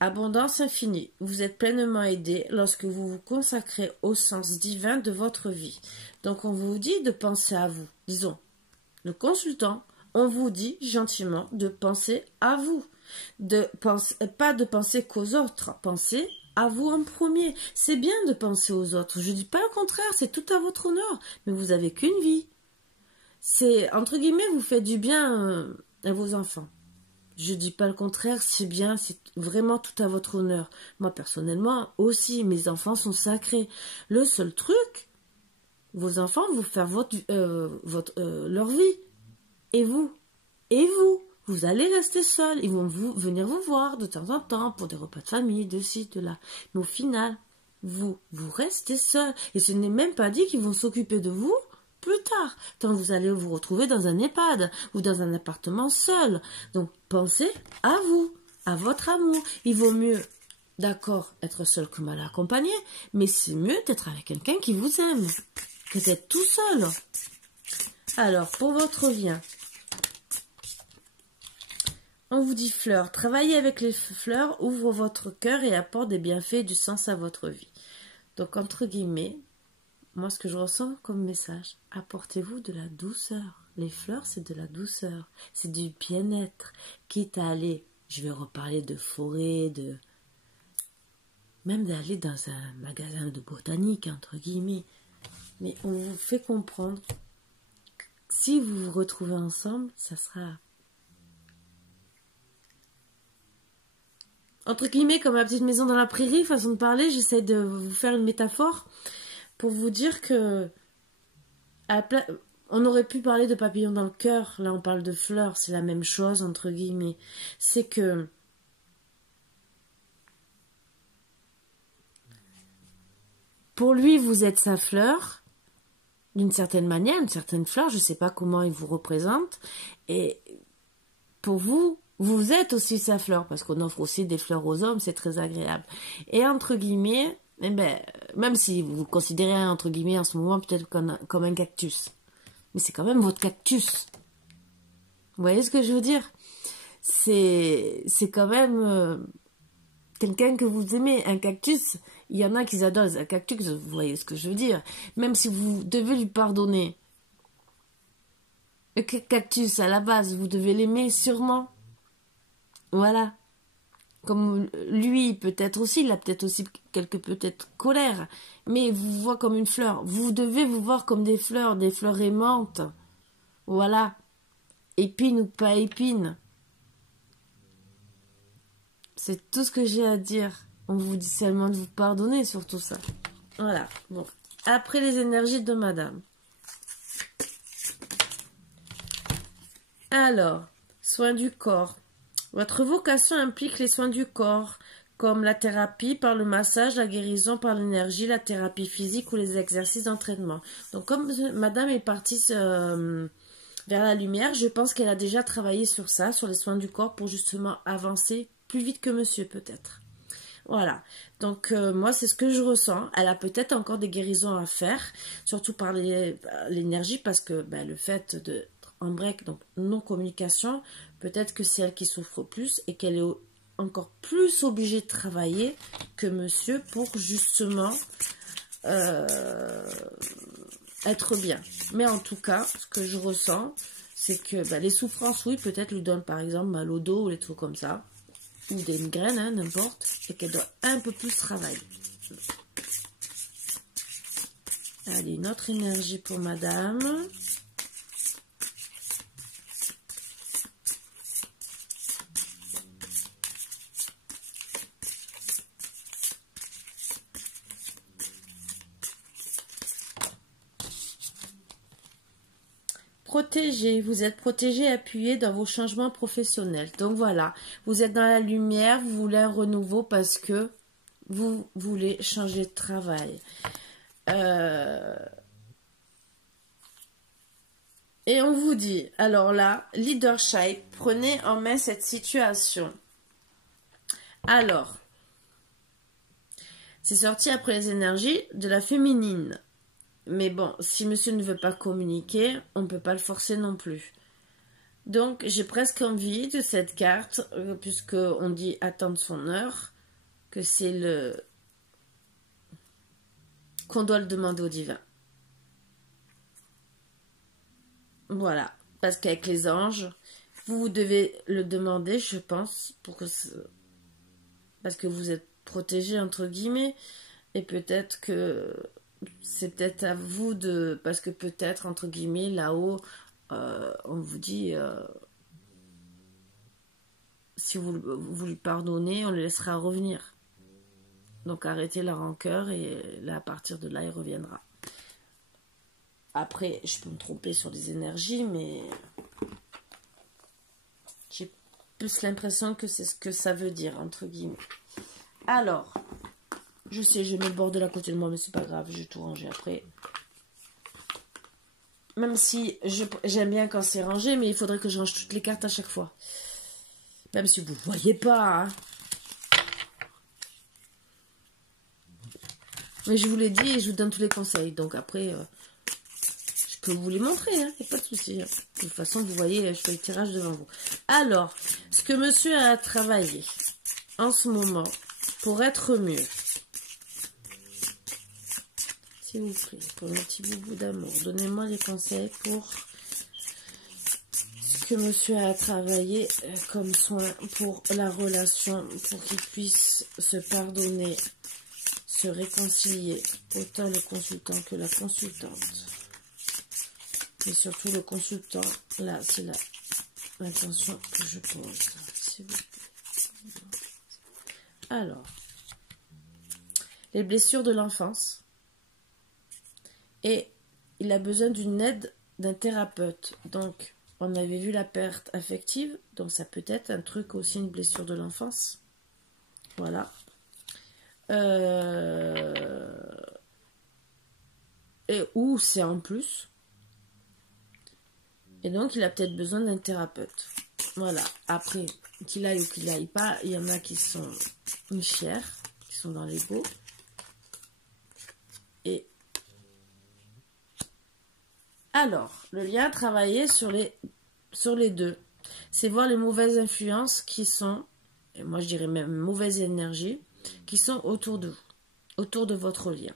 Abondance infinie. Vous êtes pleinement aidé lorsque vous vous consacrez au sens divin de votre vie. Donc, on vous dit de penser à vous. Disons, le consultant, on vous dit gentiment de penser à vous. Pas de penser qu'aux autres. Pensez à vous en premier. C'est bien de penser aux autres. Je ne dis pas le contraire, c'est tout à votre honneur. Mais vous n'avez qu'une vie. C'est, entre guillemets, vous faites du bien à vos enfants. Je dis pas le contraire, c'est bien, c'est vraiment tout à votre honneur. Moi, personnellement, aussi, mes enfants sont sacrés. Le seul truc, vos enfants vont faire leur vie. Et vous, vous allez rester seul. Ils vont venir vous voir de temps en temps pour des repas de famille, de ci, de là. Mais au final, vous restez seul. Et ce n'est même pas dit qu'ils vont s'occuper de vous plus tard, quand vous allez vous retrouver dans un EHPAD ou dans un appartement seul. Donc, pensez à vous, à votre amour. Il vaut mieux, d'accord, être seul que mal accompagné, mais c'est mieux d'être avec quelqu'un qui vous aime que d'être tout seul. Alors, pour votre bien, on vous dit fleurs. Travaillez avec les fleurs, ouvre votre cœur et apporte des bienfaits et du sens à votre vie. Donc, entre guillemets, moi, ce que je ressens comme message, apportez-vous de la douceur. Les fleurs, c'est de la douceur. C'est du bien-être. Quitte à aller, je vais reparler de forêt, même d'aller dans un magasin de botanique, entre guillemets. Mais on vous fait comprendre que si vous vous retrouvez ensemble, ça sera... Entre guillemets, comme ma petite maison dans la prairie, façon de parler, j'essaie de vous faire une métaphore pour vous dire que on aurait pu parler de papillons dans le cœur, là on parle de fleurs, c'est la même chose, entre guillemets. C'est que pour lui, vous êtes sa fleur, d'une certaine manière, une certaine fleur, je ne sais pas comment il vous représente, et pour vous, vous êtes aussi sa fleur, parce qu'on offre aussi des fleurs aux hommes, c'est très agréable. Et entre guillemets, eh ben, même si vous considérez entre guillemets en ce moment peut-être comme un cactus, mais c'est quand même votre cactus. Vous voyez ce que je veux dire? C'est quand même quelqu'un que vous aimez. Un cactus, il y en a qui adorent un cactus, vous voyez ce que je veux dire? Même si vous devez lui pardonner, le cactus à la base, vous devez l'aimer sûrement. Voilà. Comme lui, peut-être aussi, il a peut-être aussi quelques peut-être colère, mais il vous voit comme une fleur. Vous devez vous voir comme des fleurs aimantes. Voilà. Épine ou pas épine. C'est tout ce que j'ai à dire. On vous dit seulement de vous pardonner sur tout ça. Voilà. Bon. Après les énergies de madame. Alors, soins du corps. Votre vocation implique les soins du corps, comme la thérapie par le massage, la guérison par l'énergie, la thérapie physique ou les exercices d'entraînement. Donc, comme madame est partie vers la lumière, je pense qu'elle a déjà travaillé sur ça, sur les soins du corps, pour justement avancer plus vite que monsieur, peut-être. Voilà. Donc, moi, c'est ce que je ressens. Elle a peut-être encore des guérisons à faire, surtout par l'énergie, parce que le fait de... en break, donc non-communication, peut-être que c'est elle qui souffre plus et qu'elle est encore plus obligée de travailler que monsieur pour justement être bien. Mais en tout cas, ce que je ressens, c'est que les souffrances, oui, peut-être lui donnent par exemple mal au dos ou des trucs comme ça, ou des migraines, hein, n'importe, et qu'elle doit un peu plus travailler. Allez, une autre énergie pour madame. Protégé, vous êtes protégé, appuyé dans vos changements professionnels. Donc voilà, vous êtes dans la lumière, vous voulez un renouveau parce que vous voulez changer de travail. Et on vous dit, alors là, leadership, prenez en main cette situation. Alors, c'est sorti après les énergies de la féminine. Mais bon, si monsieur ne veut pas communiquer, on ne peut pas le forcer non plus. Donc, j'ai presque envie de cette carte, puisqu'on dit attendre son heure, que c'est le... qu'on doit le demander au divin. Voilà, parce qu'avec les anges, vous devez le demander, je pense, parce que vous êtes protégé, entre guillemets, et peut-être que... c'est peut-être à vous de... parce que peut-être, entre guillemets, là-haut, on vous dit... si vous lui pardonnez, on le laissera revenir. Donc arrêtez la rancœur et là, à partir de là, il reviendra. Après, je peux me tromper sur les énergies, mais... j'ai plus l'impression que c'est ce que ça veut dire, entre guillemets. Alors... je sais, je mets le bordel à côté de moi, mais c'est pas grave, je vais tout ranger après. Même si j'aime bien quand c'est rangé, mais il faudrait que je range toutes les cartes à chaque fois. Même si vous ne voyez pas, hein. Mais je vous l'ai dit et je vous donne tous les conseils. Donc après, je peux vous les montrer, hein, il n'y a pas de souci. Hein. De toute façon, vous voyez, je fais le tirage devant vous. Alors, ce que monsieur a travaillé en ce moment pour être mieux. s'il vous plaît, pour mon petit boubou d'amour. Donnez-moi des conseils pour ce que monsieur a travaillé comme soin pour la relation, pour qu'il puisse se pardonner, se réconcilier, autant le consultant que la consultante. Et surtout le consultant, là, c'est l'intention que je pose, s'il vous plaît. Alors, les blessures de l'enfance. Et il a besoin d'une aide d'un thérapeute. Donc, on avait vu la perte affective. Donc, ça peut être un truc aussi, une blessure de l'enfance. Voilà. Et où c'est en plus. Et donc, il a peut-être besoin d'un thérapeute. Voilà. Après, qu'il aille ou qu'il aille pas, il y en a qui sont chers, qui sont dans l'ego. Et alors, le lien à travailler sur les deux, c'est voir les mauvaises influences qui sont, et moi je dirais même mauvaises énergies, qui sont autour de vous, autour de votre lien.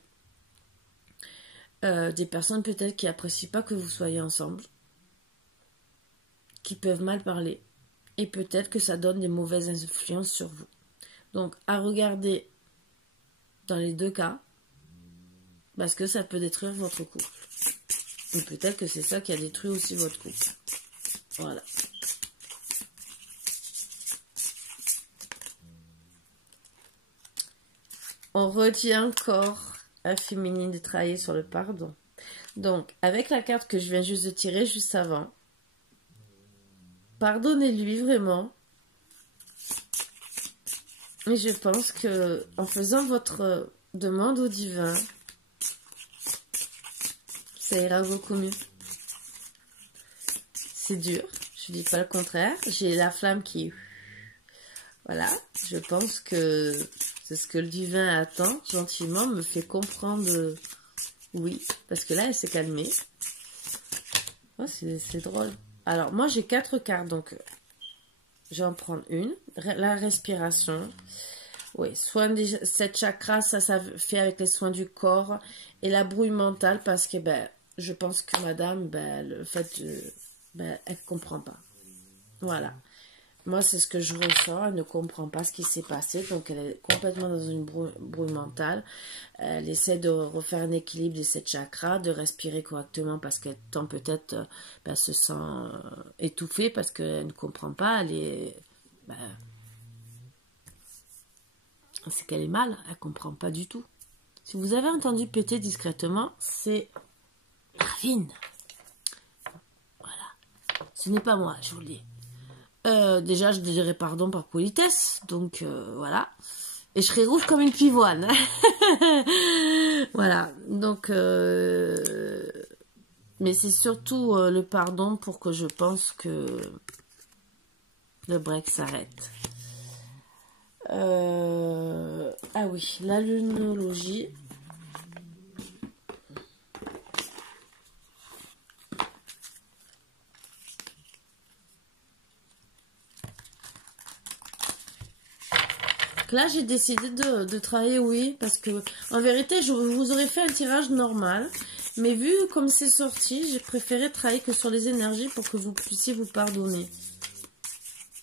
Des personnes peut-être qui n'apprécient pas que vous soyez ensemble, qui peuvent mal parler, et peut-être que ça donne des mauvaises influences sur vous. Donc, à regarder dans les deux cas, parce que ça peut détruire votre couple. Et peut-être que c'est ça qui a détruit aussi votre couple. Voilà. On retient encore à féminine de travailler sur le pardon. Donc, avec la carte que je viens juste de tirer juste avant, pardonnez-lui vraiment. Et je pense que en faisant votre demande au divin, ça ira beaucoup mieux. C'est dur, je dis pas le contraire. J'ai la flamme qui... Voilà, je pense que c'est ce que le divin attend, gentiment, me fait comprendre... Oui, parce que là, elle s'est calmée. Oh, c'est drôle. Alors, moi, j'ai 4 cartes, donc je vais en prendre une. La respiration. Oui, soin des 7 chakras, ça fait avec les soins du corps. Et la brouille mentale, parce que je pense que madame, le fait elle comprend pas. Voilà. Moi, c'est ce que je ressens. Elle ne comprend pas ce qui s'est passé. Donc, elle est complètement dans une brouille mentale. Elle essaie de refaire un équilibre des 7 chakras, de respirer correctement parce qu'elle tend peut-être, se sent étouffée parce qu'elle ne comprend pas. Elle est... c'est qu'elle est mal. Elle ne comprend pas du tout. Si vous avez entendu péter discrètement, c'est Ravine. Voilà. Ce n'est pas moi, je vous le dis. Déjà, je dirais pardon par politesse. Donc, voilà. Et je serai rouge comme une pivoine. Voilà. Donc, mais c'est surtout le pardon pour que je pense que le break s'arrête. Ah oui, la lunologie. Là, j'ai décidé de travailler, oui, parce que en vérité, je vous aurais fait un tirage normal, mais vu comme c'est sorti, j'ai préféré travailler que sur les énergies pour que vous puissiez vous pardonner.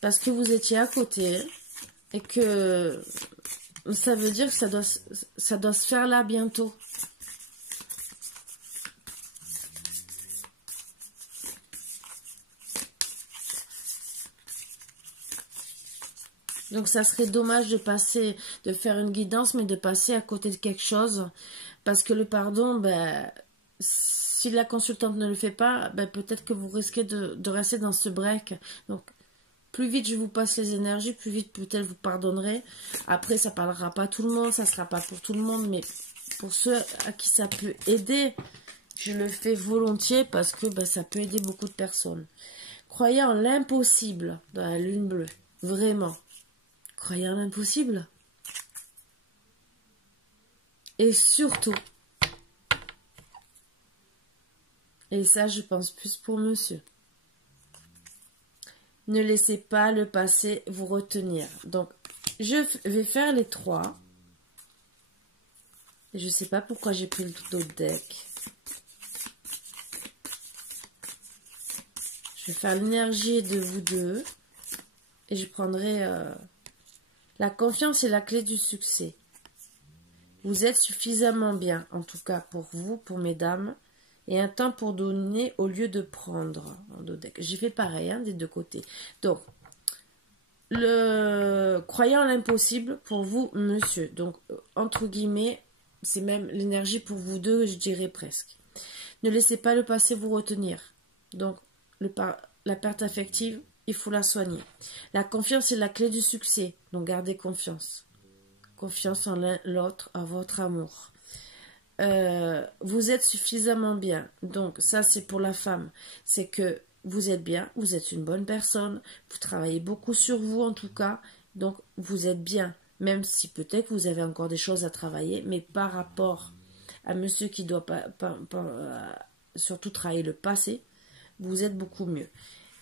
Parce que vous étiez à côté et que ça veut dire que ça doit se faire là bientôt. Donc, ça serait dommage de faire une guidance, mais de passer à côté de quelque chose. Parce que le pardon, si la consultante ne le fait pas, peut-être que vous risquez de rester dans ce break. Donc, plus vite je vous passe les énergies, plus vite peut-être vous pardonnerez. Après, ça ne parlera pas à tout le monde, ça ne sera pas pour tout le monde, mais pour ceux à qui ça peut aider, je le fais volontiers parce que ça peut aider beaucoup de personnes. Croyez en l'impossible dans la lune bleue, vraiment. Croyez en l'impossible. Et surtout, et ça je pense plus pour monsieur, ne laissez pas le passé vous retenir. Donc, je vais faire les 3. Je sais pas pourquoi j'ai pris l'autre deck. Je vais faire l'énergie de vous deux. Et je prendrai la confiance est la clé du succès. Vous êtes suffisamment bien, en tout cas pour vous, pour mesdames. Et un temps pour donner au lieu de prendre. J'ai fait pareil, hein, des deux côtés. Donc, croyant l'impossible pour vous, monsieur. Donc, entre guillemets, c'est même l'énergie pour vous deux, je dirais presque. Ne laissez pas le passé vous retenir. Donc, la perte affective, il faut la soigner. La confiance est la clé du succès. Donc, gardez confiance. Confiance en l'un l'autre, à votre amour. Vous êtes suffisamment bien. Donc, ça, c'est pour la femme. C'est que vous êtes bien, vous êtes une bonne personne, vous travaillez beaucoup sur vous, en tout cas. Donc, vous êtes bien. Même si peut-être vous avez encore des choses à travailler, mais par rapport à monsieur qui doit surtout travailler le passé, vous êtes beaucoup mieux.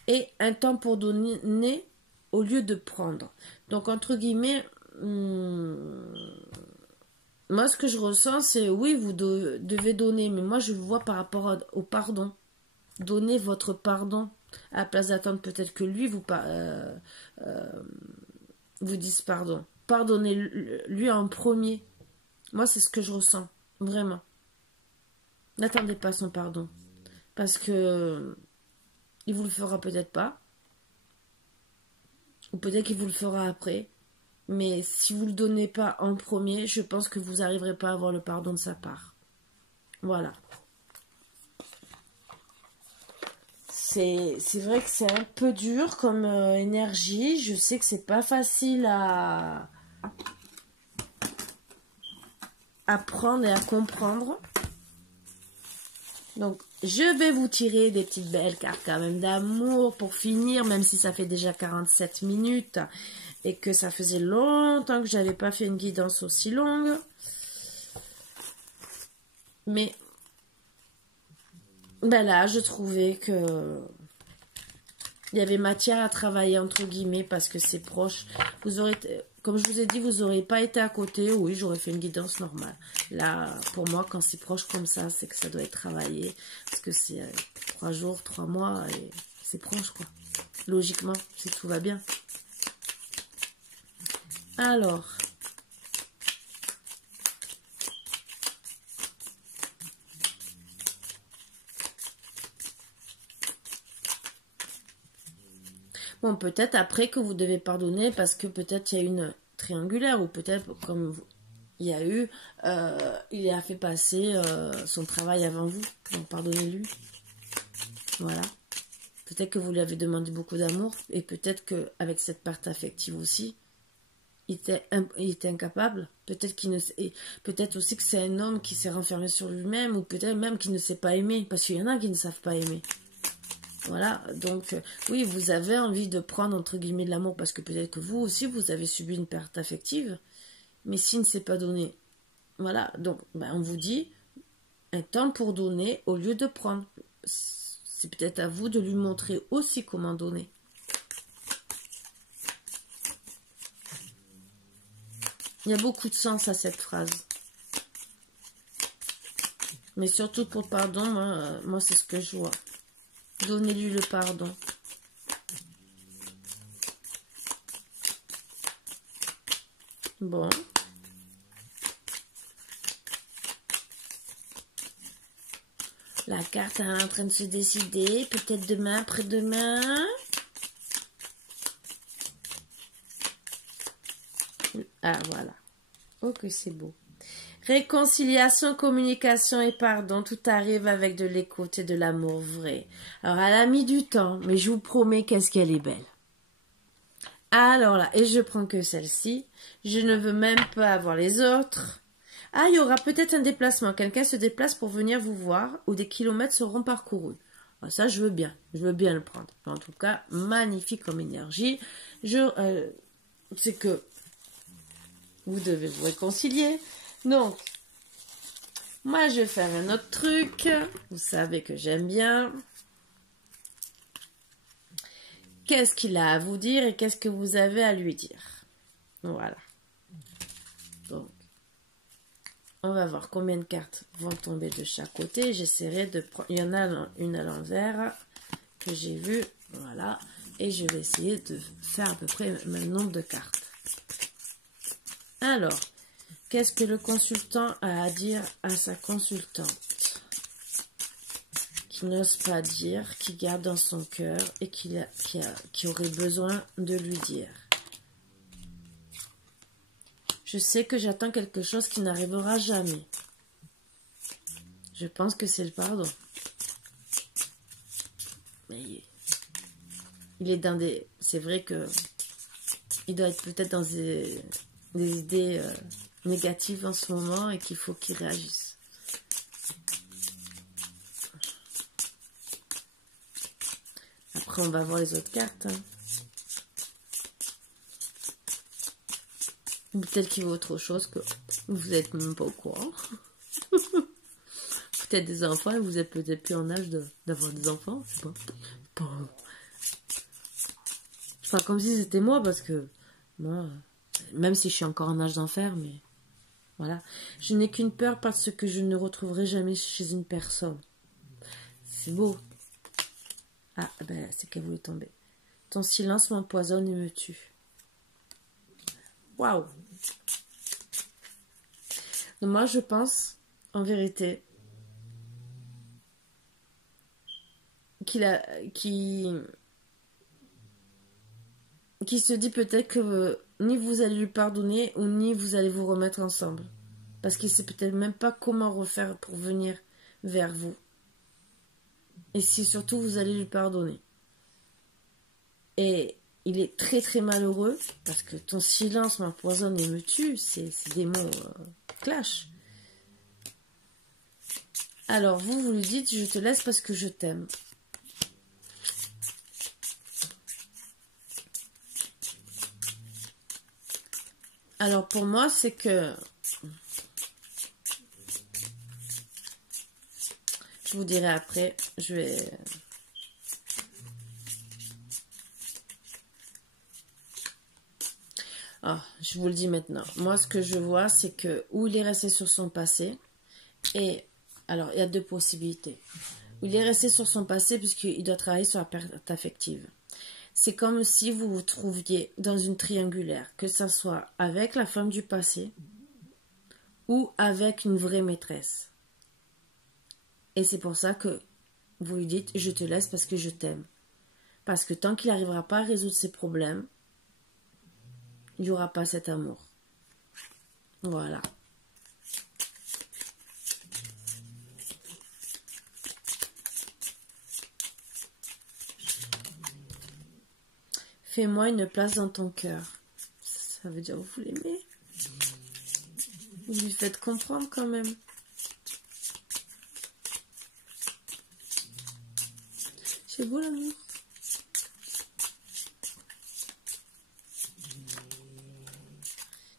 Et un temps pour donner au lieu de prendre. Donc, entre guillemets, moi, ce que je ressens, c'est oui, vous devez donner, mais moi, je vous vois par rapport au pardon. Donnez votre pardon à la place d'attendre peut-être que lui vous dise pardon. Pardonnez-lui en premier. Moi, c'est ce que je ressens, vraiment. N'attendez pas son pardon, parce que il vous le fera peut-être pas, ou peut-être qu'il vous le fera après. Mais si vous ne le donnez pas en premier, je pense que vous n'arriverez pas à avoir le pardon de sa part. Voilà. C'est vrai que c'est un peu dur comme énergie. Je sais que c'est pas facile à prendre et à comprendre. Donc, je vais vous tirer des petites belles cartes quand même d'amour pour finir, même si ça fait déjà 47 minutes. Et que ça faisait longtemps que j'avais pas fait une guidance aussi longue. Mais ben là, je trouvais que il y avait matière à travailler entre guillemets parce que c'est proche. Vous aurez, comme je vous ai dit, vous n'aurez pas été à côté. Oui, j'aurais fait une guidance normale. Là, pour moi, quand c'est proche comme ça, c'est que ça doit être travaillé. Parce que c'est 3 jours, 3 mois et c'est proche quoi. Logiquement, si tout va bien. Alors, bon, peut-être après que vous devez pardonner parce que peut-être il y a une triangulaire ou peut-être comme il y a eu, il a fait passer son travail avant vous, donc pardonnez-lui. Voilà. Peut-être que vous lui avez demandé beaucoup d'amour et peut-être qu'avec cette part affective aussi, il était incapable. Peut-être aussi que c'est un homme qui s'est renfermé sur lui-même ou peut-être même qu'il ne sait pas aimer parce qu'il y en a qui ne savent pas aimer. Voilà, donc oui, vous avez envie de prendre entre guillemets de l'amour parce que peut-être que vous aussi vous avez subi une perte affective, mais s'il ne s'est pas donné, voilà, donc ben, on vous dit un temps pour donner au lieu de prendre. C'est peut-être à vous de lui montrer aussi comment donner. Il y a beaucoup de sens à cette phrase. Mais surtout pour le pardon, moi c'est ce que je vois. Donnez-lui le pardon. Bon. La carte est en train de se décider. Peut-être demain, après-demain. Ah, voilà. Oh, que c'est beau. Réconciliation, communication et pardon, tout arrive avec de l'écoute et de l'amour vrai. Alors, elle a mis du temps, mais je vous promets qu'est-ce qu'elle est belle. Alors là, et je prends que celle-ci. Je ne veux même pas avoir les autres. Ah, il y aura peut-être un déplacement. Quelqu'un se déplace pour venir vous voir ou des kilomètres seront parcourus. Alors ça, je veux bien le prendre. En tout cas, magnifique comme énergie. C'est que vous devez vous réconcilier. Donc, moi, je vais faire un autre truc. Vous savez que j'aime bien. Qu'est-ce qu'il a à vous dire et qu'est-ce que vous avez à lui dire? Voilà. Donc, On va voir combien de cartes vont tomber de chaque côté. J'essaierai de prendre... Il y en a une à l'envers que j'ai vue. Voilà. Et je vais essayer de faire à peu près le même nombre de cartes. Alors, qu'est-ce que le consultant a à dire à sa consultante? Qui n'ose pas dire, qui garde dans son cœur et qui aurait besoin de lui dire. Je sais que j'attends quelque chose qui n'arrivera jamais. Je pense que c'est le pardon. Mais il est dans des... C'est vrai que il doit être peut-être dans des idées négatives en ce moment et qu'il faut qu'il réagisse. Après, on va voir les autres cartes. Hein. Peut-être qu'il vaut autre chose que vous n'êtes même pas au courant. Peut-être des enfants et vous êtes peut-être plus en âge d'avoir des enfants. Je sais pas. Je parle comme si c'était moi parce que moi, même si je suis encore en âge d'en faire, mais voilà. Je n'ai qu'une peur parce que je ne retrouverai jamais chez une personne. C'est beau. Ah, ben c'est qu'elle voulait tomber. Ton silence m'empoisonne et me tue. Waouh! Donc moi, je pense, en vérité, qui se dit peut-être que ni vous allez lui pardonner ou ni vous allez vous remettre ensemble. Parce qu'il sait peut-être même pas comment refaire pour venir vers vous. Et si surtout vous allez lui pardonner. Et il est très très malheureux parce que ton silence m'empoisonne et me tue. C'est des mots clash. Alors vous lui dites je te laisse parce que je t'aime. Alors pour moi c'est que je vous dirai après, je vais... Ah, je vous le dis maintenant. Moi, ce que je vois, c'est que où il est resté sur son passé, et alors, il y a deux possibilités. Où il est resté sur son passé, puisqu'il doit travailler sur la perte affective. C'est comme si vous vous trouviez dans une triangulaire, que ça soit avec la femme du passé, ou avec une vraie maîtresse. Et c'est pour ça que vous lui dites, je te laisse parce que je t'aime. Parce que tant qu'il n'arrivera pas à résoudre ses problèmes, il n'y aura pas cet amour. Voilà. Fais-moi une place dans ton cœur. Ça veut dire que vous l'aimez. Vous lui faites comprendre quand même. C'est beau l'amour.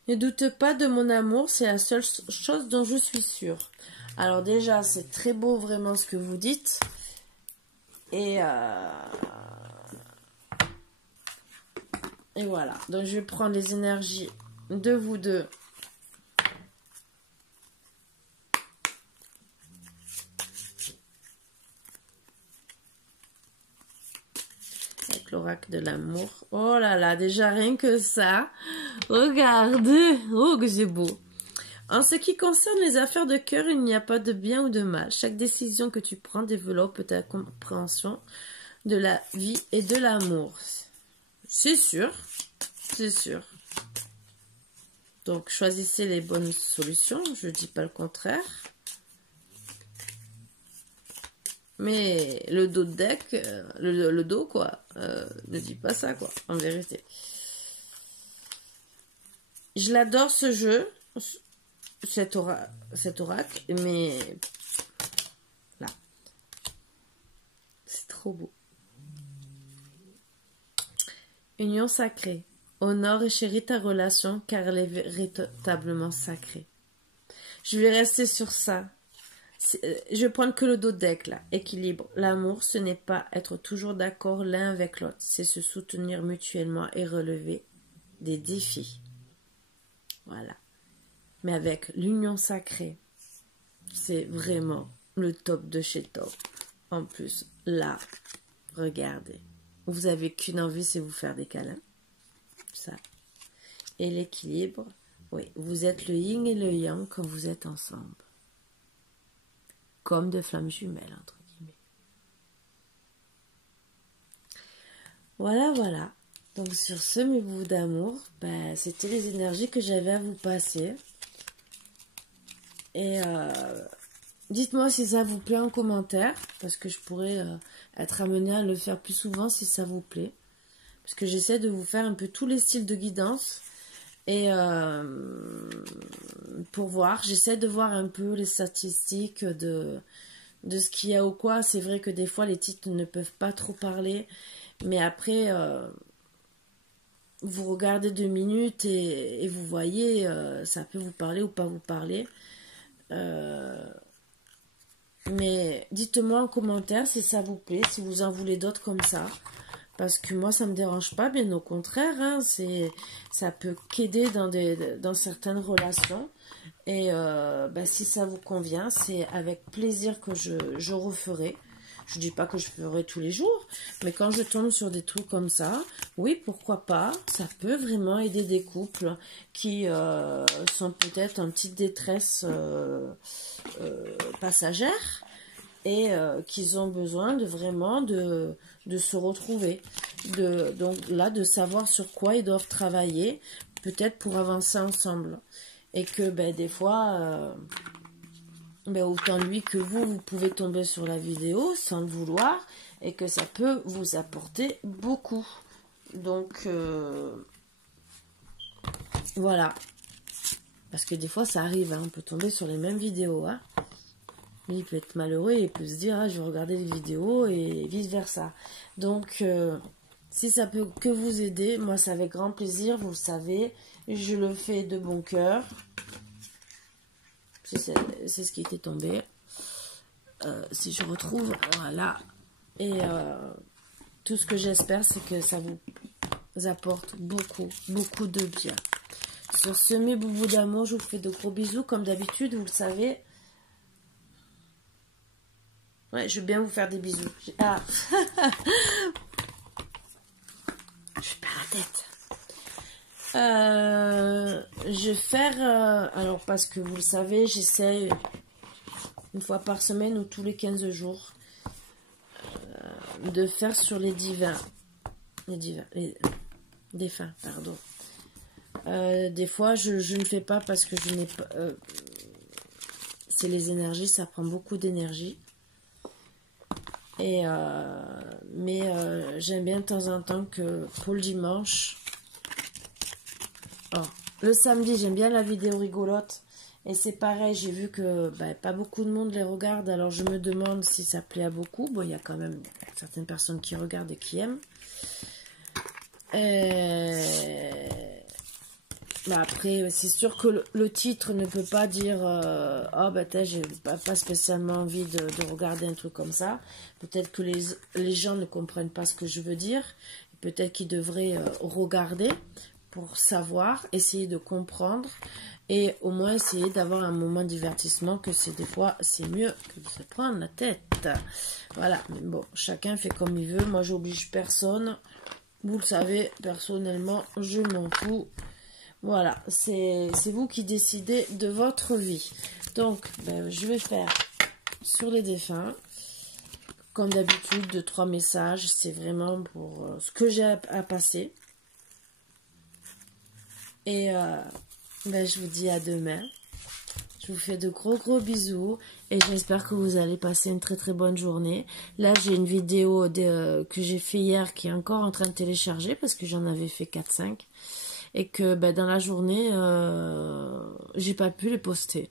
Ne doute pas de mon amour, c'est la seule chose dont je suis sûre. Alors déjà, c'est très beau vraiment ce que vous dites. Et voilà. Donc je vais prendre les énergies de vous deux. Avec l'oracle de l'amour. Oh là là, déjà rien que ça. Regardez. Oh que c'est beau. En ce qui concerne les affaires de cœur, il n'y a pas de bien ou de mal. Chaque décision que tu prends développe ta compréhension de la vie et de l'amour. C'est sûr. C'est sûr. Donc, choisissez les bonnes solutions. Je ne dis pas le contraire. Mais le dos de deck, le dos, quoi, ne dit pas ça, quoi, en vérité. Je l'adore, ce jeu, cet oracle, mais là, c'est trop beau. Union sacrée. Honore et chéris ta relation, car elle est véritablement sacrée. Je vais rester sur ça. Je vais prendre que le dos deck, là. Équilibre. L'amour, ce n'est pas être toujours d'accord l'un avec l'autre. C'est se soutenir mutuellement et relever des défis. Voilà. mais avec l'union sacrée, c'est vraiment le top de chez top. En plus, là, regardez, vous avez qu'une envie, c'est vous faire des câlins. Ça. Et l'équilibre, oui, vous êtes le yin et le yang quand vous êtes ensemble. Comme deux flammes jumelles, entre guillemets. Voilà, voilà. Donc sur ce, mes bouts d'amour, ben, c'était les énergies que j'avais à vous passer. Et dites-moi si ça vous plaît en commentaire, parce que je pourrais être amenée à le faire plus souvent si ça vous plaît. Parce que j'essaie de vous faire un peu tous les styles de guidance. Et pour voir, j'essaie de voir un peu les statistiques de ce qu'il y a ou quoi. C'est vrai que des fois, les titres ne peuvent pas trop parler. Mais après, vous regardez 2 minutes et vous voyez, ça peut vous parler ou pas vous parler. Mais dites-moi en commentaire si ça vous plaît, si vous en voulez d'autres comme ça. Parce que moi, ça me dérange pas, bien au contraire. Hein, ça peut qu'aider dans certaines relations. Et bah, si ça vous convient, c'est avec plaisir que je referai. Je dis pas que je ferai tous les jours, mais quand je tombe sur des trucs comme ça, oui, pourquoi pas. Ça peut vraiment aider des couples qui sont peut-être en petite détresse passagère et qui ont besoin de vraiment de se retrouver. Donc là, de savoir sur quoi ils doivent travailler, peut-être pour avancer ensemble. Et que ben, des fois, ben, autant lui que vous pouvez tomber sur la vidéo sans le vouloir et que ça peut vous apporter beaucoup. Donc, voilà. Parce que des fois, ça arrive, hein, on peut tomber sur les mêmes vidéos. Hein. Mais il peut être malheureux et il peut se dire, ah, je vais regarder les vidéos et vice-versa. Donc, si ça peut que vous aider, moi, c'est avec grand plaisir, vous le savez. Je le fais de bon cœur. C'est ce qui était tombé. Si je retrouve, voilà. Et tout ce que j'espère, c'est que ça vous apporte beaucoup, beaucoup de bien. Sur ce, mes boubous d'amour, je vous fais de gros bisous. Comme d'habitude, vous le savez. Ouais, je veux bien vous faire des bisous. Ah. Je perds la tête. Je vais faire... alors, parce que vous le savez, j'essaie une fois par semaine ou tous les 15 jours de faire sur les divins. Les défunts, pardon. Des fois, je ne fais pas parce que je n'ai pas... c'est les énergies, ça prend beaucoup d'énergie. Et mais j'aime bien de temps en temps que pour le dimanche... Oh, le samedi, j'aime bien la vidéo rigolote. Et c'est pareil, j'ai vu que pas beaucoup de monde les regarde. Alors je me demande si ça plaît à beaucoup. Bon, il y a quand même certaines personnes qui regardent et qui aiment. Après, c'est sûr que le titre ne peut pas dire oh j'ai pas spécialement envie de regarder un truc comme ça. Peut-être que les gens ne comprennent pas ce que je veux dire. Peut-être qu'ils devraient regarder pour savoir, essayer de comprendre et au moins essayer d'avoir un moment de divertissement, que des fois c'est mieux que de se prendre la tête. Voilà, mais bon, chacun fait comme il veut. Moi, j'oblige personne. Vous le savez, personnellement, je m'en fous. Voilà, c'est vous qui décidez de votre vie. Donc, je vais faire sur les défunts. Comme d'habitude, 2-3 messages. C'est vraiment pour ce que j'ai à passer. Et je vous dis à demain. Je vous fais de gros bisous. Et j'espère que vous allez passer une très bonne journée. Là, j'ai une vidéo que j'ai fait hier qui est encore en train de télécharger parce que j'en avais fait 4-5. Et que dans la journée, j'ai pas pu les poster.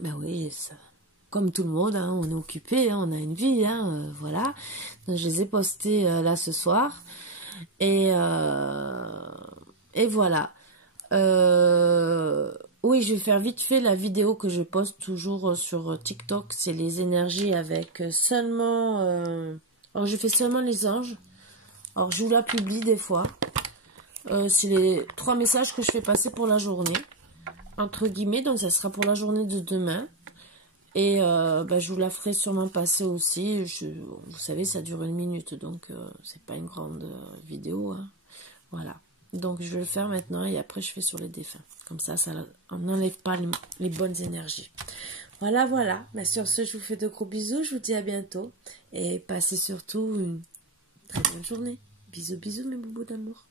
Oui, ça, comme tout le monde, hein, on est occupé, hein, on a une vie, hein, voilà. Donc, je les ai postés là ce soir. Et voilà. Oui, je vais faire vite fait la vidéo que je poste toujours sur TikTok. C'est les énergies avec seulement... alors, je fais seulement les anges. Alors, je vous la publie des fois. C'est les 3 messages que je fais passer pour la journée. entre guillemets, donc ça sera pour la journée de demain. Et je vous la ferai sûrement passer aussi. Vous savez, ça dure 1 minute, donc c'est pas une grande vidéo. Hein. Voilà. Donc je vais le faire maintenant et après je fais sur les défunts. Comme ça, on n'enlève pas les bonnes énergies. Voilà, voilà. Mais sur ce, je vous fais de gros bisous. Je vous dis à bientôt. Et passez surtout une très bonne journée. Bisous, bisous mes boubous d'amour.